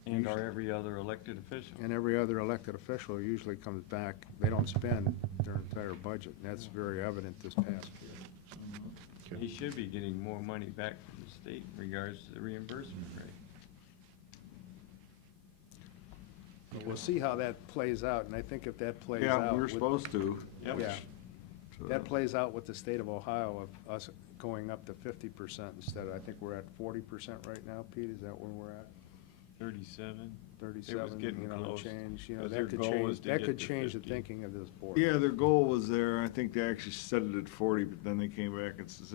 And our every other elected official. and every other elected official usually comes back, they don't spend their entire budget, and that's very evident this past year. He should be getting more money back from the state in regards to the reimbursement rate. But we'll see how that plays out, and I think if that plays out. Yeah, we're with- supposed to. Yep. Yeah, So- that plays out with the state of Ohio of us going up to 50% instead of, I think we're at 40% right now, Pete, is that where we're at? 37. 37, getting you know, close, change, you know, 'cause their that could goal was change, to that get could to change the 50. thinking of this board. Yeah, their goal was there. I think they actually set it at 40, but then they came back and says,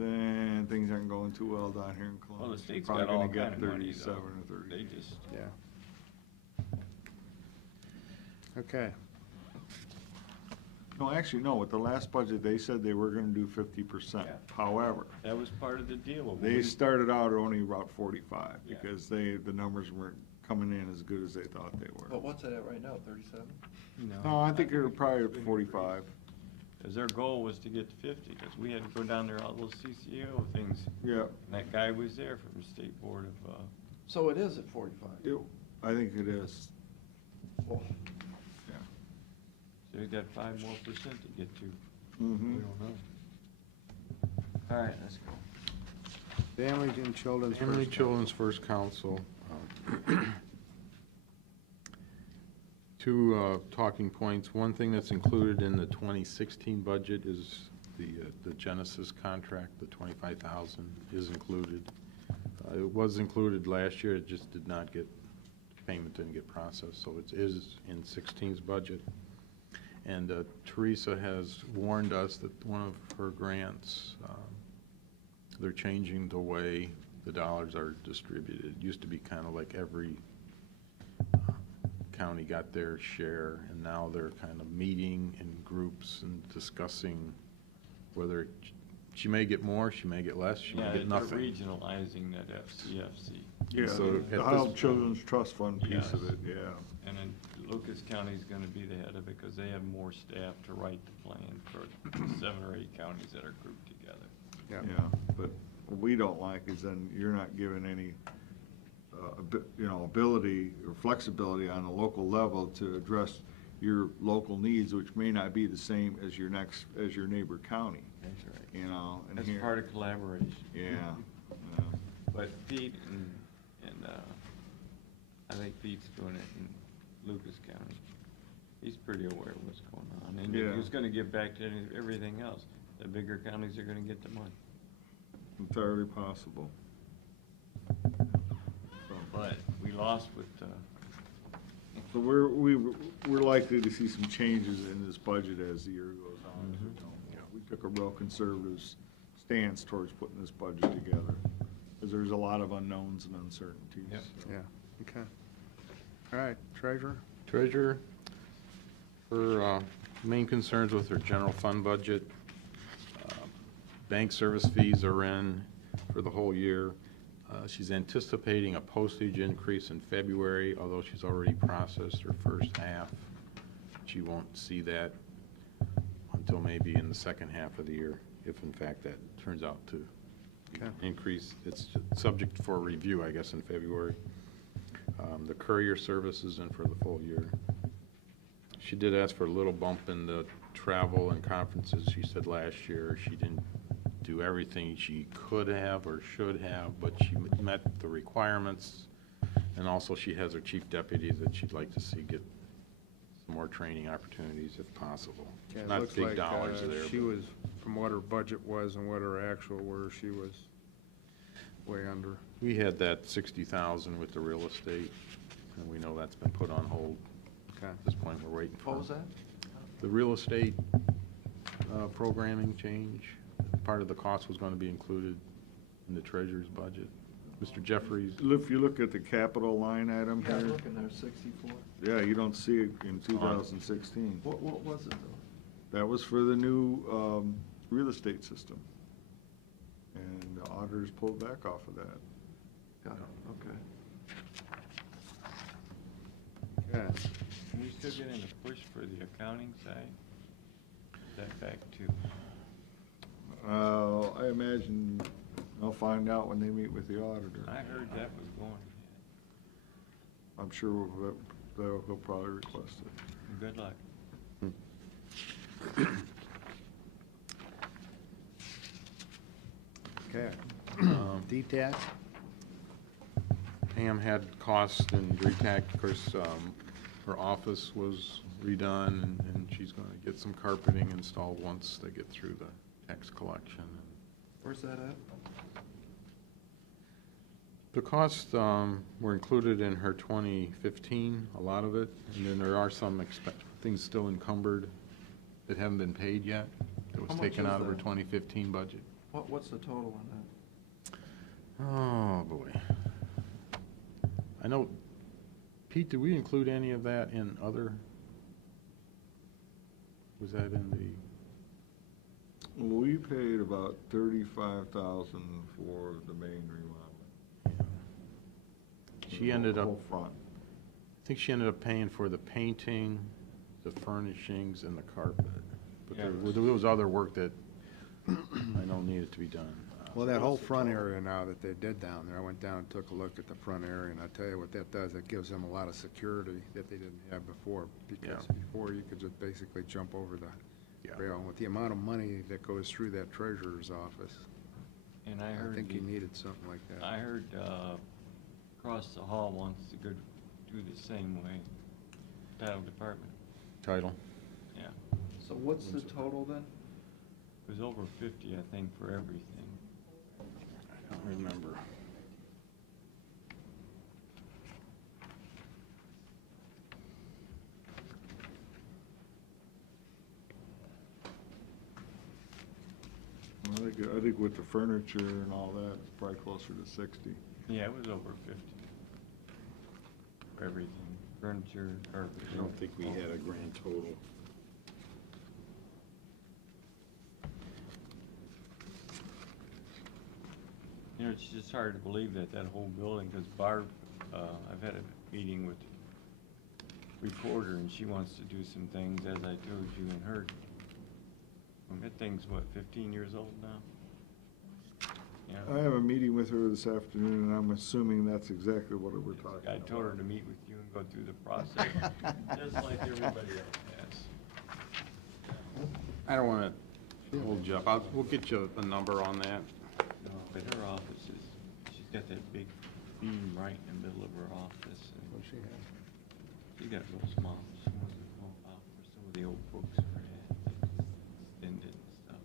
things aren't going too well down here in Columbus. Well, the state's Probably got all gonna get kind of money, 37 though. or 30. They just, Yeah. Okay, No, actually, no, with the last budget, they said they were gonna do 50%. Yeah. However, that was part of the deal. they started out only about 45 Yeah. because the numbers weren't coming in as good as they thought they were. But what's it at right now, 37? No, I think they're probably at 45. Because their goal was to get to 50, because we had to go down there, all those CCAO things. Yeah, And that guy was there from the State Board of, So it is at 45? I think it is. Well, so he got 5% more to get to. Mm-hmm. We don't know. All right, let's go. Family and Children's Family First Children's First Council. Two talking points. One thing that's included in the 2016 budget is the Genesis contract, the 25,000 is included. It was included last year, it just did not get, payment didn't get processed, so it is in 16's budget. And Teresa has warned us that one of her grants, they're changing the way the dollars are distributed. It used to be kind of like every county got their share, and now they're kind of meeting in groups and discussing whether she may get more, she may get less, she may Yeah, get they're nothing. regionalizing that FCFC. Yeah, So at the this Ohio point- Children's Trust Fund piece of Yes. it, yeah. And then Lucas County's gonna be the head of it, because they have more staff to write the plan for 7 or 8 counties that are grouped together. Yeah. Yeah, but what we don't like is then you're not given any, ability or flexibility on a local level to address your local needs, which may not be the same as your neighbor county, That's right. and That's here. part of collaboration. Yeah. But Pete and I think Pete's doing it in Lucas County. He's pretty aware of what's going on, and Yeah. he's gonna get back to everything else. The bigger counties are gonna get the money. Entirely possible. But we lost with, So we're likely to see some changes in this budget as the year goes on. We took a real conservative stance towards putting this budget together, because there's a lot of unknowns and uncertainties. Yep. Yeah, okay. All right, Treasurer? Treasurer, her main concerns with her general fund budget, bank service fees are in for the whole year. She's anticipating a postage increase in February, although she's already processed her first half. She won't see that until maybe in the second half of the year, if in fact that turns out to increase. It's subject for review, I guess, in February. The courier service is in for the full year. She did ask for a little bump in the travel and conferences. She said last year she didn't do everything she could have or should have, but she met the requirements. And also she has her chief deputy that she'd like to see get some more training opportunities if possible. Yeah, it Not looks big like, dollars there. She but- was, from what her budget was and what her actual were, she was way under. We had that 60,000 with the real estate, and we know that's been put on hold. Okay. At this point, we're waiting for. What was that? The real estate programming change. Part of the cost was going to be included in the treasurer's budget. Mr. Jeffries, If you look at the capital line item Yeah, I'm here, looking there, 64. yeah, you don't see it in 2016. What was it though? That was for the new real estate system. And the auditors pulled back off of that. Got it, okay. Okay. Can we still get in a push for the accounting side? Is that back too? I imagine I'll find out when they meet with the auditor. I heard that was going. I'm sure he'll probably request it. Good luck. Okay. DTAC? Pam had costs and DRETAC, of course, her office was redone, and she's gonna get some carpeting installed once they get through the tax collection. Where's that at? The costs were included in her 2015, a lot of it, and then there are some things still encumbered that haven't been paid yet, that How was much taken is out of her that? 2015 budget. What's the total on that? Oh, boy. I know, Pete, did we include any of that in other? Was that in the? We paid about 35,000 for the main remodel. She ended up, Whole front. I think she ended up paying for the painting, the furnishings, and the carpet. But Yeah. there was other work that I know needed to be done. Well, that whole front area now that they did down there, I went down and took a look at the front area, and I tell you what that does, it gives them a lot of security that they didn't have before. Because Yeah. before, you could just basically jump over the Yeah. rail. And with the amount of money that goes through that treasurer's office, And I I heard. think you the- needed something like that. I heard, across the hall wants to go do the same way. Title department, Title. yeah. So what's the total then? It was over 50, I think, for everything. I don't remember. I think with the furniture and all that, it's probably closer to 60. Yeah, it was over 50. For everything, furniture, carpet. I don't think we had a grand total. You know, it's just hard to believe that whole building, because Barb, I've had a meeting with the recorder, and she wants to do some things, as I told you and her. That thing's, what, 15 years old now? I Yeah. have a meeting with her this afternoon, and I'm assuming that's exactly what we're talking I about. told her to meet with you and go through the process, just like everybody else has. I don't want to hold you up. We'll get you a number on that. No, but her office is, she's got that big beam right in the middle of her office. And What's she have? she got real small. She wants to go out where some of the old books are at, extended and stuff.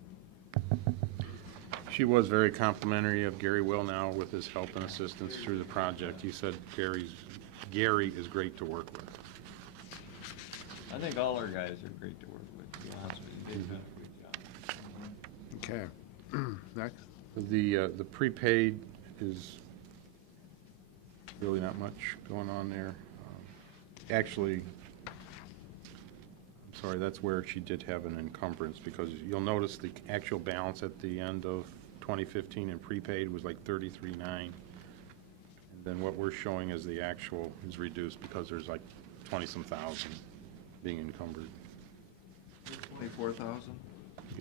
She was very complimentary of Gary Wilnow with his help and assistance through the project. He said Gary is great to work with. I think all our guys are great to work with, to be honest with you. They've done a good job. Okay. Next. The prepaid is really not much going on there. Actually, I'm sorry, that's where she did have an encumbrance, because you'll notice the actual balance at the end of 2015 in prepaid was like 33.9. And then what we're showing as the actual is reduced because there's like 20-some thousand being encumbered. 24,000?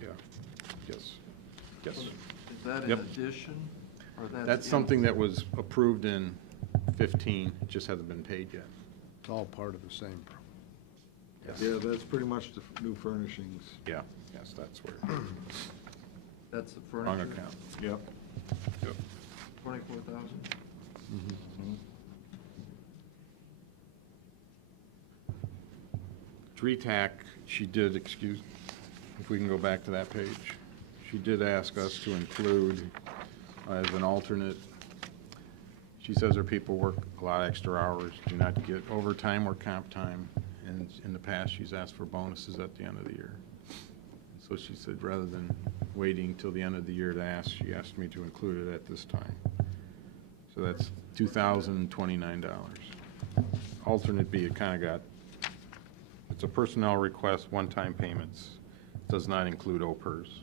Yeah, yes, yes. Is that in Yep. addition, or That's in- something that was approved in 15, it just hasn't been paid yet. It's all part of the same. Yes. Yeah, that's pretty much the new furnishings. Yeah, yes, that's where, That's the wrong furniture? account. Yep. Yep. 24,000? DRETAC, she did, if we can go back to that page, she did ask us to include as an alternate. She says her people work a lot of extra hours, do not get overtime or comp time, and in the past, she's asked for bonuses at the end of the year. So she said, rather than waiting till the end of the year to ask, she asked me to include it at this time. So that's $2,029. Alternate B, it kind of got, it's a personnel request, one-time payments, does not include OPERS.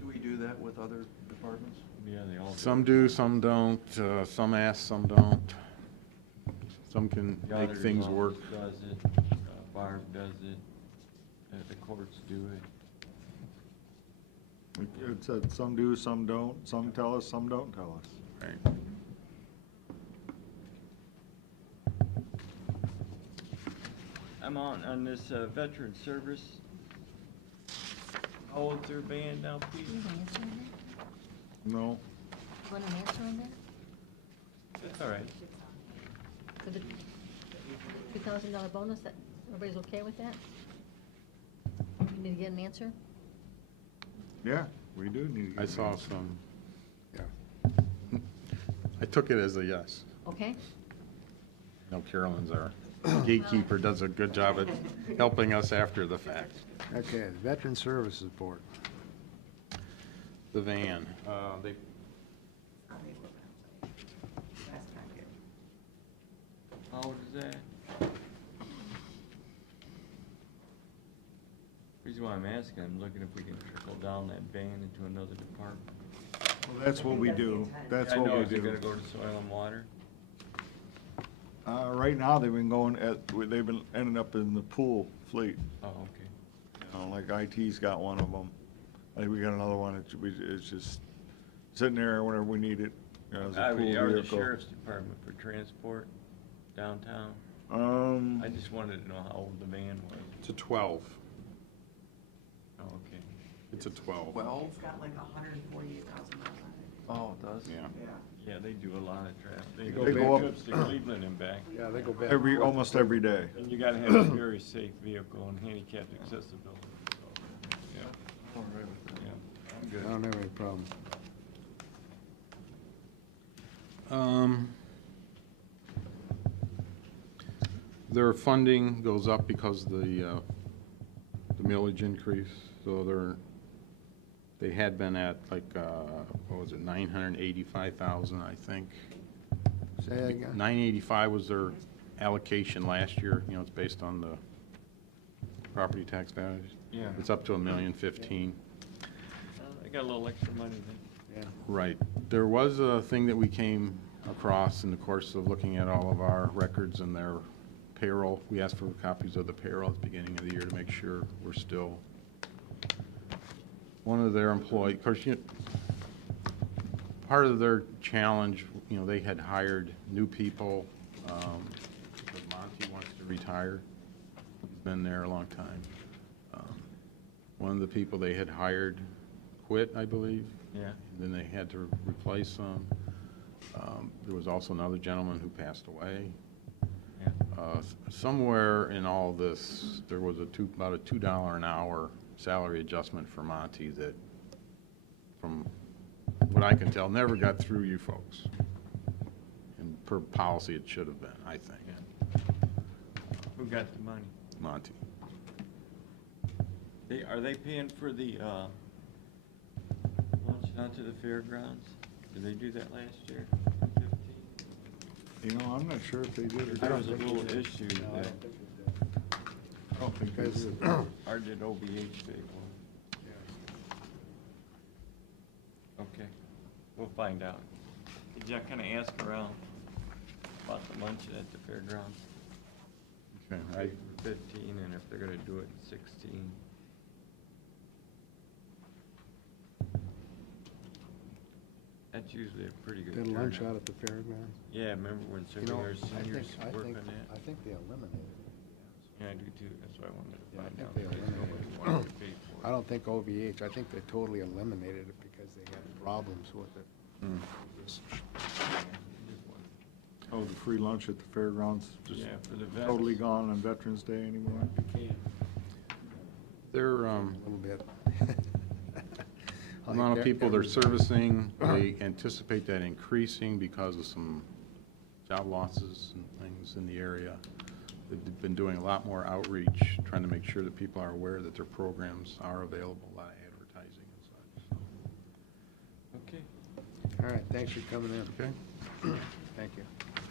Do we do that with other departments? Yeah, they all do. Some do, some don't, some ask, some don't. Some can The make auditor's things office work. does it, Barb does it, the courts do it. It said some do, some don't, some tell us, some don't tell us. Right. I'm on this veteran service. How old's their band now, Pete? Do you have an answer on that? No, You want an answer on that? That's all right. For the $2,000 bonus, that, everybody's okay with that? You need to get an answer? yeah, we do need to. I get saw an some, Yeah. I took it as a yes. Okay? No, Carolyn's our gatekeeper, does a good job at helping us after the fact. Okay, the Veteran Services Board. The van, they, How old is that? Reason why I'm asking, I'm looking if we can trickle down that van into another department. Well, that's what we do. That's I what know, we is it do. gonna go to soil and water? Right now, they've been going they've been ending up in the pool fleet. Oh, okay. You know, like IT's got one of them. I think we got another one. It's just sitting there whenever we need it, you know, as a Or pool the vehicle. sheriff's department for transport downtown? I just wanted to know how old the van was. it's a 12. Oh, okay. It's a 12. Well, It's got like 148,000 miles on it. oh, it does? Yeah. Yeah, they do a lot of traffic. They They go go back- trips to Cleveland and back. Yeah, they go back. Almost every day. And you gotta have a very safe vehicle and handicapped accessibility, so, yeah, All right with that. yeah. I'm good. I don't have any problem. Their funding goes up because the millage increase, so they had been at like, what was it, 985,000, I think. Say that again? 985 was their allocation last year, you know, it's based on the property tax values. Yeah. It's up to $1,015,000. I got a little extra money then. Yeah. Right. There was a thing that we came across in the course of looking at all of our records and their payroll. We asked for copies of the payroll at the beginning of the year to make sure we're still one of their employees. Of course, part of their challenge, you know, they had hired new people. Because Monty wants to retire. He's been there a long time. One of the people they had hired quit, I believe. Yeah. Then they had to replace them. There was also another gentleman who passed away. Yeah. Somewhere in all this, there was about a $2 an hour salary adjustment for Monty that, from what I can tell, never got through you folks. And per policy, it should have been, I think. Who got the money? Monty. Are they paying for the, lunch out to the fairgrounds? Did they do that last year? 15? You know, I'm not sure if they did or There not. was a little issue that, I don't think they Because did. or did OBH pay for it? Okay, we'll find out. Did you kind of ask around about the luncheon at the fairgrounds? Okay. 15, and if they're gonna do it in 16. That's usually a pretty good Did lunch turnout. out at the fairgrounds? Yeah, remember when some You of know, our seniors work on I that? think they eliminated it. Yeah, I do too, that's why I wanted to Yeah, I find think out. they because eliminated nobody wanted to pay for I it. don't think OVH, I think they totally eliminated it because they had problems with it. Hmm. Just- Oh, the free lunch at the fairgrounds, just Yeah, for the vets. totally gone on Veterans Day anymore? They're, A little bit. the amount of people they're servicing, they anticipate that increasing because of some job losses and things in the area. They've been doing a lot more outreach, trying to make sure that people are aware that their programs are available, a lot of advertising and such. Okay. All right, thanks for coming in. Okay. Thank you.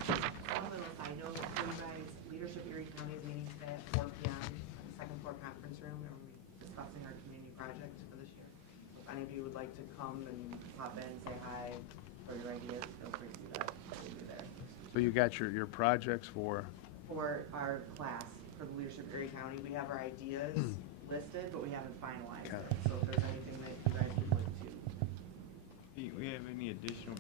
One little side note for you guys, Leadership Erie County is meeting today at 4 p.m. in the second floor conference room, and we'll be discussing our community projects for this year. So if any of you would like to come and pop in, say hi, or your ideas, feel free to do that. We'll be there. So you got your projects for, For our class, for the Leadership Erie County, we have our ideas listed, but we haven't finalized Okay. it. So if there's anything that you guys would like we have any additional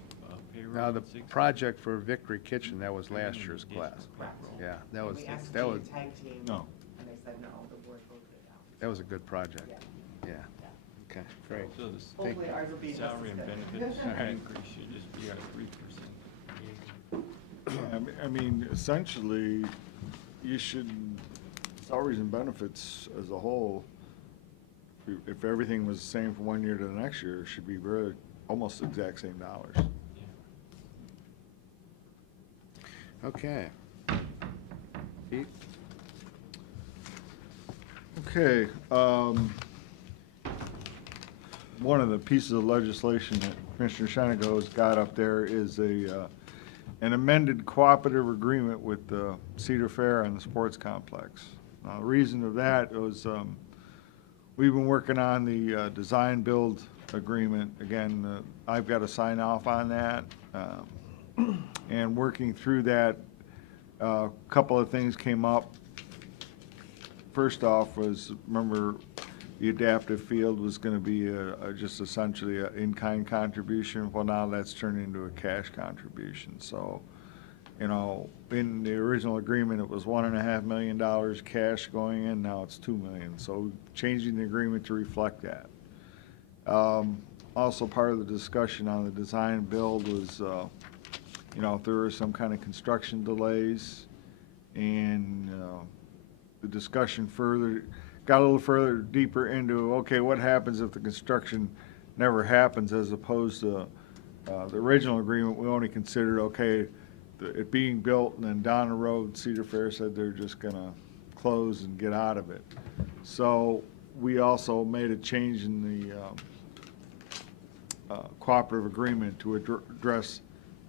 payroll? Now, the in 16? project for Victory Kitchen, that was last year's class. Correct. Yeah, that And was, we asked that the was, tag team, No. and they said no, the board voted it out. that was a good project. Yeah. Yeah, okay, great. So the Hopefully ours will be just as salary and good. benefits All right. increase should just be our 3%. I mean, essentially, you should, salaries and benefits as a whole, if everything was the same from one year to the next year, it should be very, almost the exact same dollars. Okay. Pete? Okay, one of the pieces of legislation that Commissioner Shenago's got up there is an amended cooperative agreement with the Cedar Fair and the sports complex. Now, the reason of that was, we've been working on the design build agreement. Again, I've got to sign off on that. And working through that, a couple of things came up. First off was, remember, the adaptive field was going to be just essentially an in-kind contribution. Well, now that's turned into a cash contribution. So, you know, in the original agreement, it was $1.5 million cash going in. Now it's $2 million. So changing the agreement to reflect that. Also, part of the discussion on the design build was, you know, if there were some kind of construction delays, and the discussion got a little further deeper into, okay, what happens if the construction never happens, as opposed to the original agreement, we only considered, okay, it being built, and then down the road, Cedar Fair said they're just gonna close and get out of it. So we also made a change in the cooperative agreement to address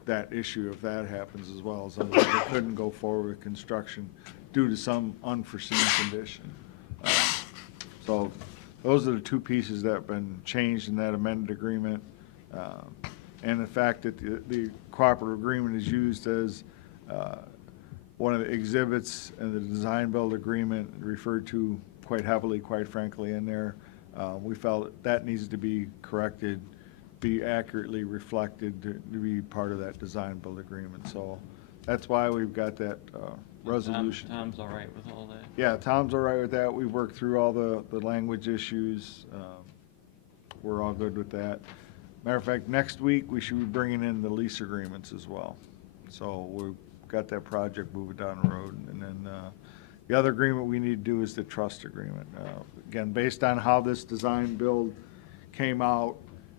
that issue if that happens as well, as they couldn't go forward with construction due to some unforeseen condition. So those are the two pieces that have been changed in that amended agreement. And the fact that the cooperative agreement is used as one of the exhibits in the design build agreement, referred to quite heavily, quite frankly, in there. We felt that needs to be corrected, be accurately reflected to be part of that design build agreement. So that's why we've got that resolution. Tom's all right with all that? Yeah, Tom's all right with that. We've worked through all the language issues. We're all good with that. Matter of fact, next week, we should be bringing in the lease agreements as well. So we've got that project moving down the road. And then the other agreement we need to do is the trust agreement. Again, based on how this design build came out,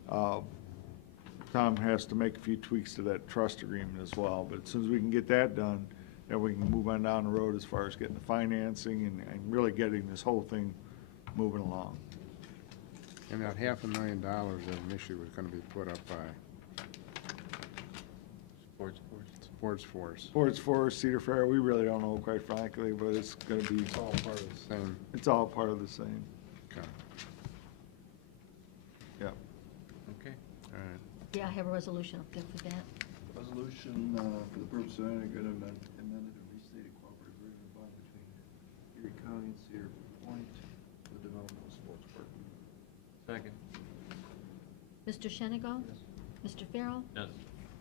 Tom has to make a few tweaks to that trust agreement as well. But as soon as we can get that done, then we can move on down the road as far as getting the financing and really getting this whole thing moving along. And that $500,000 that initially was gonna be put up by Sports Force. Sports Force, Cedar Fair, we really don't know, quite frankly, but it's gonna be. It's all part of the same. It's all part of the same. Okay. Yep. Okay. All right. Yeah, I have a resolution up there for that. Resolution for the purpose of any good amended and restated cooperative agreement by between Erie County and Cedar Point for the development of sports park. Second. Mr. Shenago? Yes. Mr. Farrell? Yes.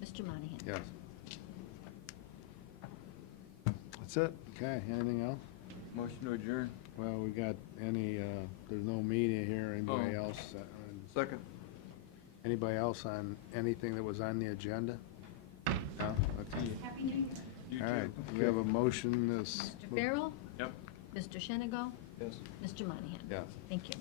Mr. Monahan? Yes. That's it. Okay, anything else? Motion to adjourn. Well, we got there's no media here, anybody Oh. else? Second. Anybody else on anything that was on the agenda? No? Okay. Happy New Year. You All too. right, we have a motion, Mr. Farrell? Yep. Mr. Shenago? Yes. Mr. Monahan? Yes. Thank you.